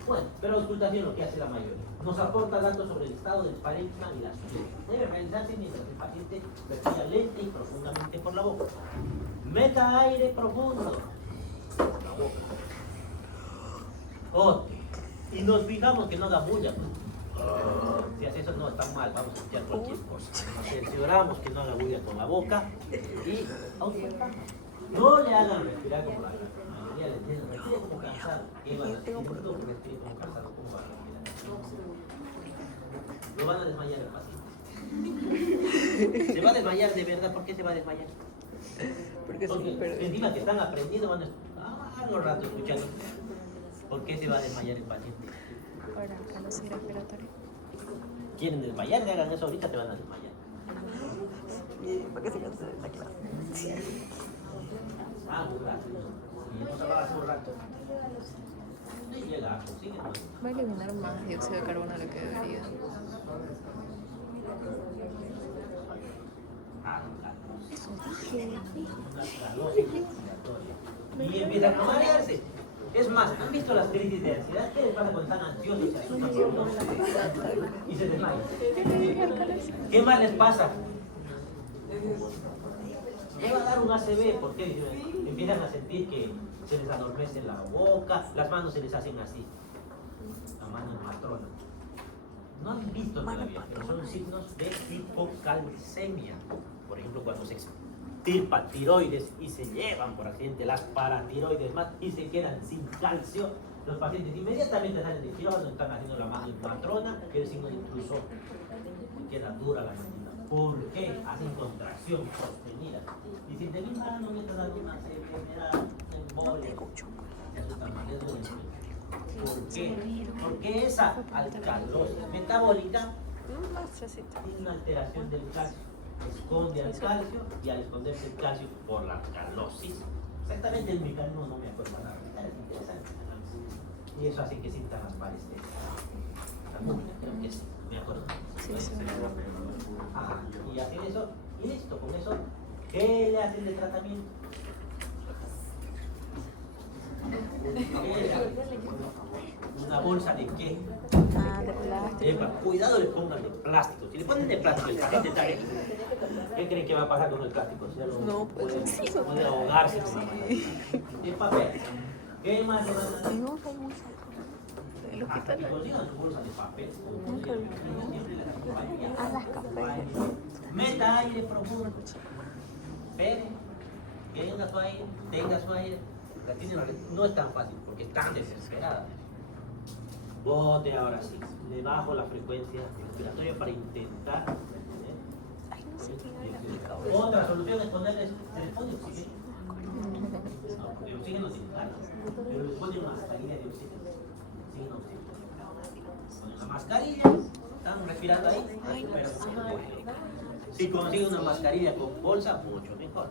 Bueno, pero auscultación lo que hace la mayoría. Nos aporta datos sobre el estado del parénquima y la sutura. Debe realizarse mientras el paciente respira lenta y profundamente por la boca. Meta aire profundo por la boca. Ote. Y nos fijamos que no haga bulla. Si hace eso no está mal, vamos a escuchar cualquier cosa. Cercioramos que no haga bulla con la boca y auscultamos. No le hagan respirar como la mayoría le entienden. Respire como cansado. ¿Qué van a hacer? Respire como cansado. ¿Cómo van a respirar? Lo van a desmayar el paciente. Se va a desmayar de verdad. ¿Por qué se va a desmayar? Porque Porque encima que están aprendiendo van a los rato escuchando. ¿Por qué se va a desmayar el paciente? para conocer respiratorio. ¿Quieren desmayar? Que hagan eso ahorita, te van a desmayar. ¿Para qué se cansa de la clase? Un rato. Y no se va a hacer un rato. Y llega, sigue. Va a eliminar más dióxido de carbono de lo que debería. Y empiezan a marearse. Es más, ¿han visto las crisis de ansiedad? ¿Qué les pasa cuando están ansiosos y se asustan por uno? Y se desmayan. ¿Qué más les pasa? Le va a dar un ACV, ¿por qué? Empiezan a sentir que se les adormece la boca, las manos se les hacen así. La mano de matrona. No han visto todavía, pero son signos de hipocalcemia. Por ejemplo, cuando se extirpan tiroides y se llevan por accidente las paratiroides más y se quedan sin calcio, los pacientes inmediatamente salen de quirófano, están haciendo la mano de matrona, que es el signo de intruso, y queda dura la mandíbula. ¿Por qué? Hacen contracción sostenida. Y si te mi mano me está dando una enfermedad, embolia, se asustan más, es duele. ¿Por qué? Porque esa alcalosis metabólica tiene una alteración del calcio. Esconde al calcio y al esconderse el calcio por la alcalosis. Exactamente el mecanismo no me acuerdo nada. Es interesante. Y eso hace que sientan las paredes. Creo que sí, me acuerdo. Ajá. Y hacen eso, y listo, con eso, ¿qué le hacen de tratamiento? ¿Una bolsa de qué? Ah, de plástico. Epa, cuidado le pongan de plástico. Si le ponen de plástico el paciente está ahí, ¿qué creen que va a pasar con el plástico? Si ya lo No, pues puede ahogarse. De papel. ¿Qué más le van a hacer? No, vamos al Hasta hospital. que consigan su bolsa de papel. Nunca vi. A las cafés. Meta aire profundo. Pere, tenga su aire, tenga su aire. La tiene, no es tan fácil porque es tan desesperada. Bote ahora sí. Le bajo la frecuencia respiratoria para intentar. Otra solución es ponerles, se les pone oxígeno. ponen mascarilla de oxígeno, sin oxígeno. Ponen la mascarilla, están respirando ahí, recuperan oxígeno. Si consiguen una mascarilla con bolsa, mucho mejor.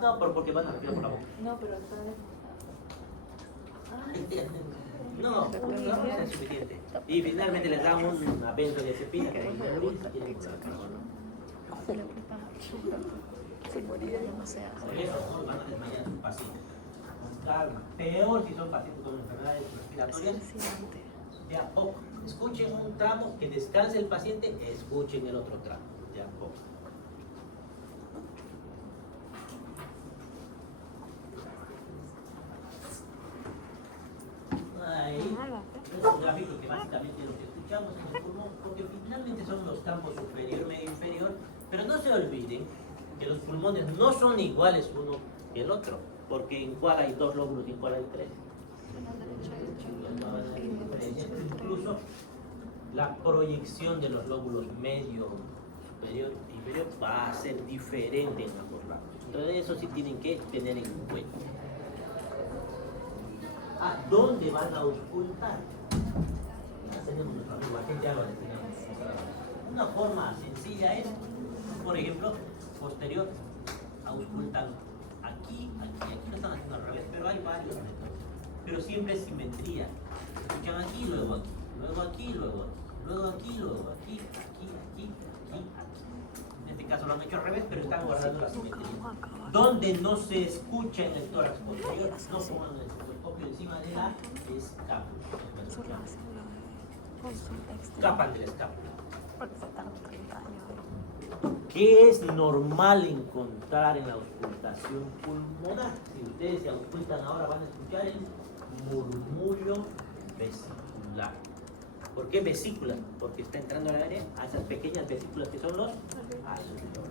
No, porque van a respirar por la boca. No, pero está No, la bolsa es suficiente. Y finalmente les damos una benzodiazepina que es muy Se moría demasiado. por eso no van a desmayar a sus pacientes. Con calma. Peor si son pacientes con enfermedades respiratorias. De a poco. Escuchen un tramo, que descanse el paciente, escuchen el otro tramo. De a poco. Ahí es un gráfico que básicamente lo que escuchamos en el pulmón, porque finalmente son los campos superior, medio, inferior, pero no se olviden que los pulmones no son iguales uno que el otro, porque en cuál hay 2 lóbulos y en cuál hay 3. Incluso la proyección de los lóbulos medio, superior e inferior va a ser diferente en ambos lados. Entonces eso sí tienen que tener en cuenta. ¿A dónde van a auscultar? Ya tenemos nuestro amigo agente Álvarez. Una forma sencilla es, por ejemplo, posterior, auscultan aquí, aquí, aquí lo están haciendo al revés, pero hay varios métodos. Pero siempre es simetría. Escuchan aquí, luego aquí, luego aquí, luego aquí, luego aquí, luego aquí, aquí, aquí, aquí, aquí. En este caso lo han hecho al revés, pero están guardando la simetría. Donde no se escucha en el tórax posterior, no pongan el estetoscopio encima de la escápula. Escapan de la escápula. ¿Qué es normal encontrar en la auscultación pulmonar? Si ustedes se auscultan ahora van a escuchar el murmullo vesicular. ¿Por qué vesícula? Porque está entrando el aire a esas pequeñas vesículas que son los alveolos.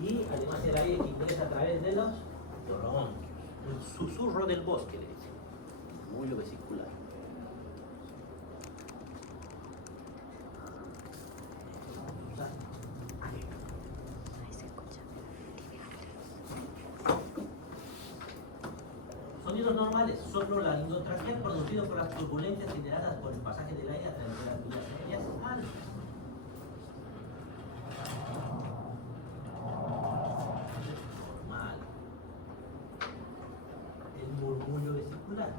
Y además el aire que ingresa a través de los bronquios. El susurro del bosque, le dicen. Murmullo vesicular. Sonidos normales, soplo laringotraqueal producido por las turbulencias generadas por el pasaje del aire a través de las vías aéreas altas. Normal. El murmullo vesicular.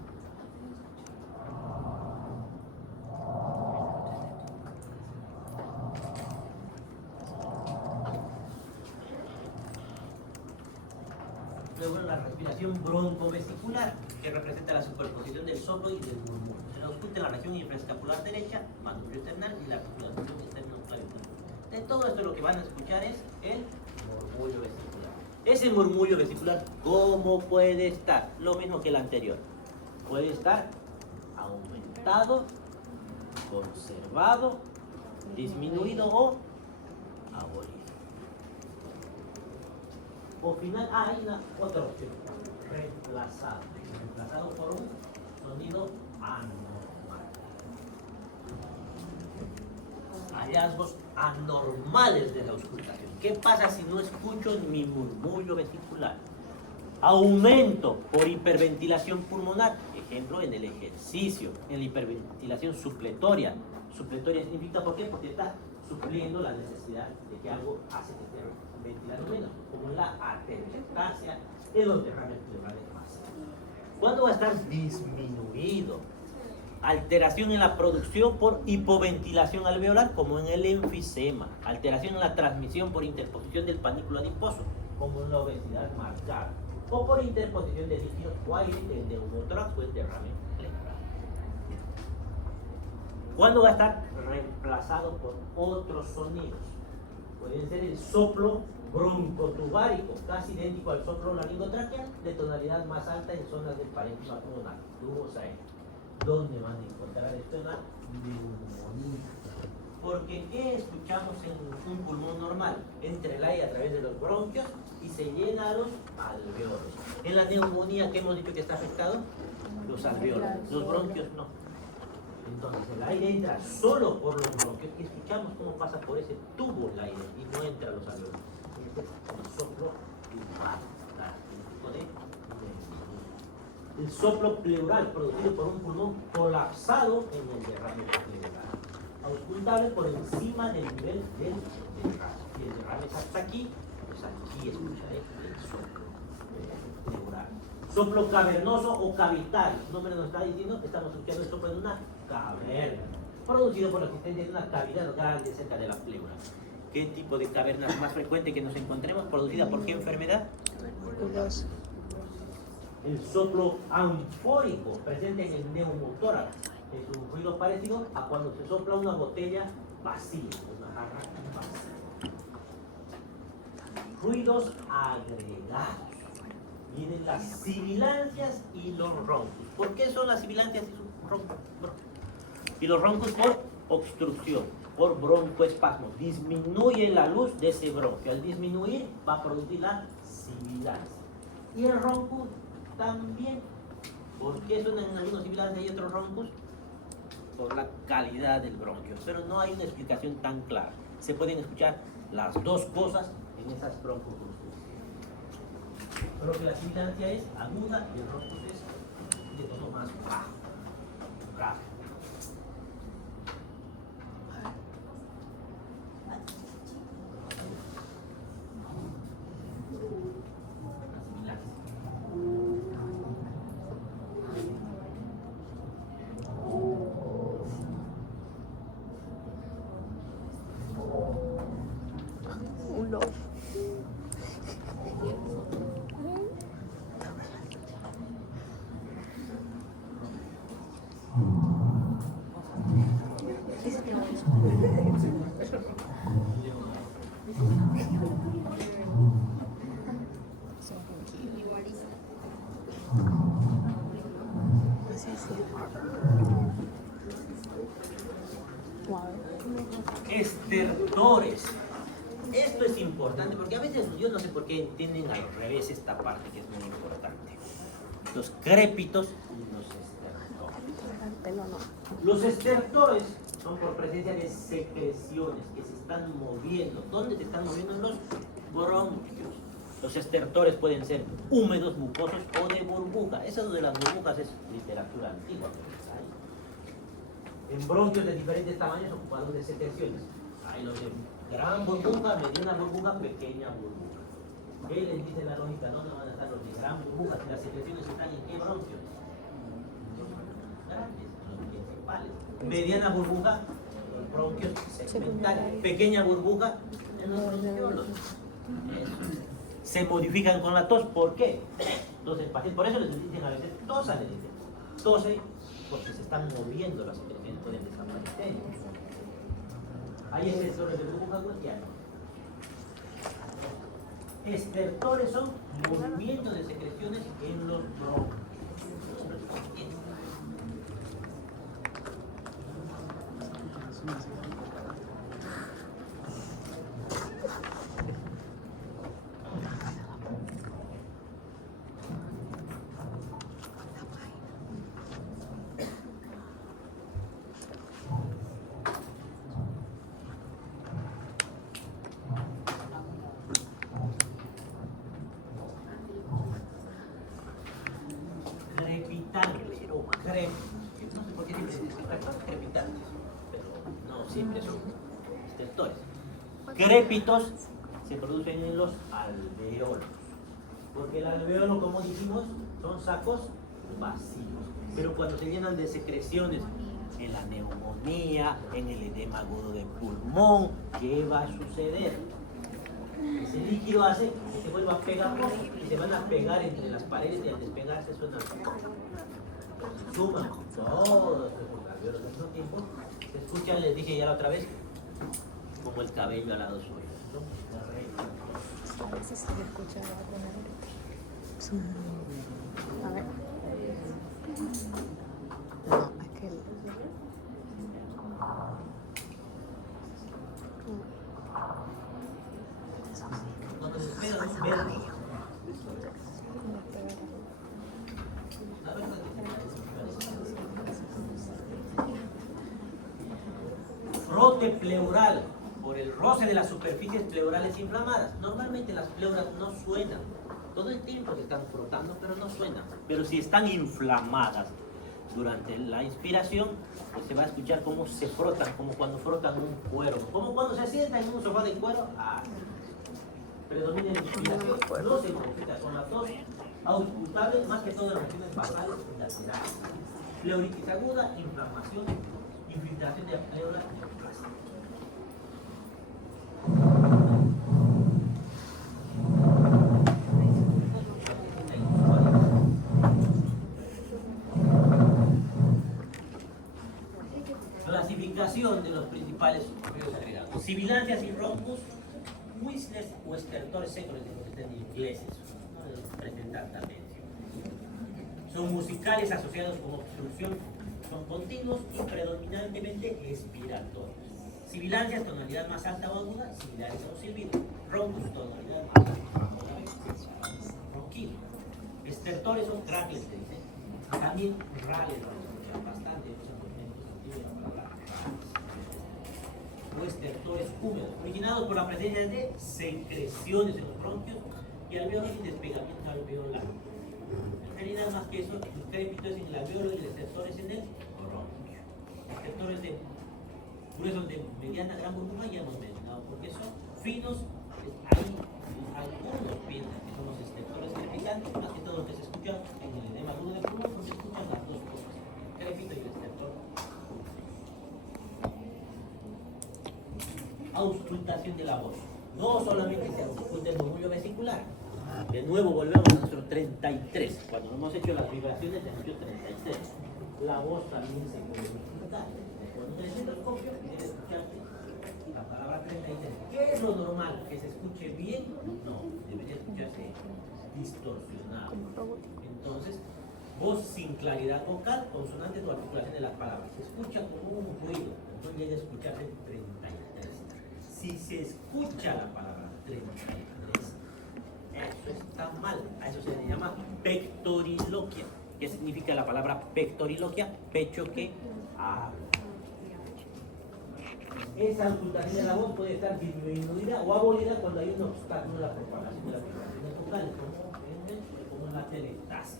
Luego la respiración broncovesicular, que representa la superposición del soplo y del murmullo. Se la ausculta en la región infraescapular derecha, manubrio esternal y la articulación esternoclavicular. De todo esto lo que van a escuchar es el murmullo vesicular. Ese murmullo vesicular, ¿cómo puede estar? Lo mismo que el anterior. Puede estar aumentado, conservado, disminuido o abolido. O final, hay una otra opción, reemplazado por un sonido anormal. Hallazgos anormales de la auscultación. ¿Qué pasa si no escucho mi murmullo vesicular? Aumento por hiperventilación pulmonar, ejemplo en el ejercicio, en la hiperventilación supletoria. Supletoria significa ¿por qué? Porque está supliendo la necesidad de que algo hace que esté ventilando menos, como la arteriosclerosis, en los derrames pleurales masivos. ¿Cuándo va a estar disminuido? Alteración en la producción por hipoventilación alveolar, como en el enfisema. Alteración en la transmisión por interposición del panículo adiposo, como en la obesidad marcada. O por interposición de líquidos o aire del neumotórax o el derrame pleural. ¿Cuándo va a estar reemplazado por otros sonidos? Pueden ser el soplo broncotubárico, casi idéntico al soplo laringotraqueal, de tonalidad más alta en zonas del parénquima pulmonar, tubos aéreos. ¿Dónde van a encontrar esto? En la neumonía. Porque ¿qué escuchamos en un pulmón normal? Entra el aire a través de los bronquios y se llena a los alveolos. En la neumonía, ¿qué hemos dicho que está afectado? Los alveolos. Los bronquios no. Entonces el aire entra solo por los bronquios y escuchamos cómo pasa por ese tubo el aire y no entra a los alveolos. Este es el soplo pulmonar, característico de neumonía. El soplo pleural producido por un pulmón colapsado en el derrame pleural, auscultable por encima del nivel del derrame. Si el derrame es hasta aquí, pues aquí escucharé el soplo pleural. Soplo cavernoso o cavitario. Su nombre nos está diciendo que estamos escuchando el soplo en una caverna, producido por la existencia de una cavidad grande cerca de la pleura. ¿Qué tipo de caverna es más frecuente que nos encontremos? ¿Producida por qué enfermedad? Tuberculosis. El soplo anfórico presente en el neumotórax es un ruido parecido a cuando se sopla una botella vacía, una jarra vacía. Ruidos agregados. Vienen las sibilancias y los roncos. ¿Por qué son las sibilancias y los roncos? Y los roncos por obstrucción, por broncoespasmo. Disminuye la luz de ese bronquio. Al disminuir va a producir la sibilancia. Y el ronco también. ¿Por qué suenan en algunos sibilancias y otros roncos? Por la calidad del bronquio. Pero no hay una explicación tan clara. Se pueden escuchar las dos cosas en esas broncoconstricciones. Solo que la sibilancia es aguda y el ronco es de tono más bajo. Grave. Un lobo. Estertores. Esto es importante porque a veces yo no sé por qué entienden al revés esta parte que es muy importante. Los crépitos y los estertores. Los estertores son por presencia de secreciones que se están moviendo. ¿Dónde se están moviendo? En los bronquios. Los estertores pueden ser húmedos, mucosos o de burbuja. Eso de las burbujas es literatura antigua. En bronquios de diferentes tamaños ocupados de secreciones. Hay los de gran burbuja, mediana burbuja, pequeña burbuja. ¿Qué les dice la lógica? ¿Dónde van a estar los de gran burbuja? Si las secreciones están en qué bronquios. Grandes, los principales. Mediana burbuja, los bronquios segmentales. Pequeña burbuja, en los bronquiolos. Se modifican con la tos. ¿Por qué? Entonces, por eso les dicen a veces tosa, les dicen. Tose porque se están moviendo las secreciones, pueden desaparecer. Hay estertores de burbuja gaussiana. Estertores son movimientos de secreciones en los bronquios. No sé por qué siempre se dice crepitantes, pero no siempre son estertores. Crépitos se producen en los alveolos, porque el alveolo, como dijimos, son sacos vacíos, pero cuando se llenan de secreciones en la neumonía, en el edema agudo del pulmón, ¿qué va a suceder? Ese líquido hace que se vuelva pegajoso y se van a pegar entre las paredes y al despegarse suena. Suman todos esos alveolos al mismo tiempo. Se escuchan, les dije ya la otra vez, como el cabello al lado suyo, ¿no? A veces se le escucha con el... A ver. No, es que el... No te despegas, ven. Frote pleural, por el roce de las superficies pleurales inflamadas. Normalmente las pleuras no suenan, Todo el tiempo se están frotando, pero no suenan. Pero si están inflamadas durante la inspiración, pues se va a escuchar cómo se frotan, como cuando frotan un cuero, como cuando se sientan en un sofá de cuero. Predomina la inspiración, no se modifica con la tos, auscultable, más que todo en las regiones basales y laterales. Pleuritis aguda, inflamación, infiltración de la pleura neoplásica. Clasificación de los principales ruidos agregados. Sibilancias y roncos, whistles o estertores secos, que están ingleses, no presentan tal mención. Son musicales asociados con obstrucción, son continuos y predominantemente expiratorios. Sibilancias, tonalidad más alta o aguda, similares a un silbido. Roncos, tonalidad más alta o aguda, ronquido. Estertores son crackles, se dice. También rales, lo escuchan bastante, o estertores húmedos, originados por la presencia de secreciones en los bronquios y alveolos y despegamiento alveolar. En realidad, más que eso, el crépito es en el alveolo y el estertor es en el bronquio. Estertores de gruesos de mediana gran burbuja ya hemos mencionado, porque son finos. Hay algunos piensan que son los estertores crepitantes, más que todo lo que se escucha en el edema agudo de pulmón, donde se escuchan las dos cosas, el crépito y el estertor. Auscultación de la voz. No solamente se ausculta el murmullo vesicular. De nuevo volvemos a nuestro 33. Cuando hemos hecho las vibraciones de nuestro 33, la voz también se puede auscultar. Cuando en el estetoscopio debe escucharse la palabra 33. ¿Qué es lo normal? ¿Que se escuche bien? No, debería escucharse distorsionado. Entonces, voz sin claridad vocal, consonantes o articulación de las palabras. Se escucha como un ruido, entonces llega a escucharse 33. Si se escucha la palabra 33, eso está mal. A eso se le llama pectoriloquia. ¿Qué significa la palabra pectoriloquia? Pecho que habla. Esa auscultación de la voz puede estar disminuida o abolida cuando hay un obstáculo en la propagación de las vibraciones vocales, como en la telestasia.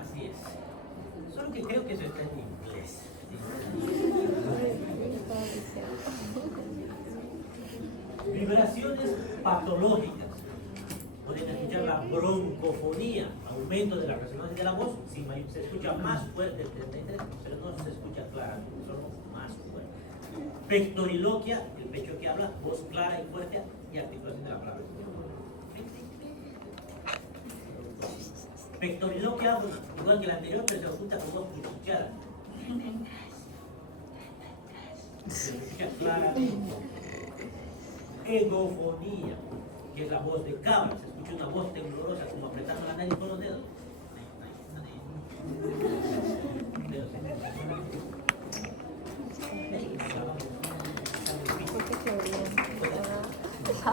Así es. Solo que creo que eso está en inglés. Vibraciones patológicas. Pueden escuchar la broncofonía, aumento de la resonancia de la voz. Si se escucha más fuerte el 33, pero no se escucha claramente, solo más fuerte. Pectoriloquia, el pecho que habla, voz clara y fuerte y articulación de la palabra. Pectoriloquia, igual que la anterior, pero se oculta con voz cuchicheada. Se escucha claramente. Egofonía, que es la voz de cabra. Se escucha una voz temblorosa, como apretando la nariz con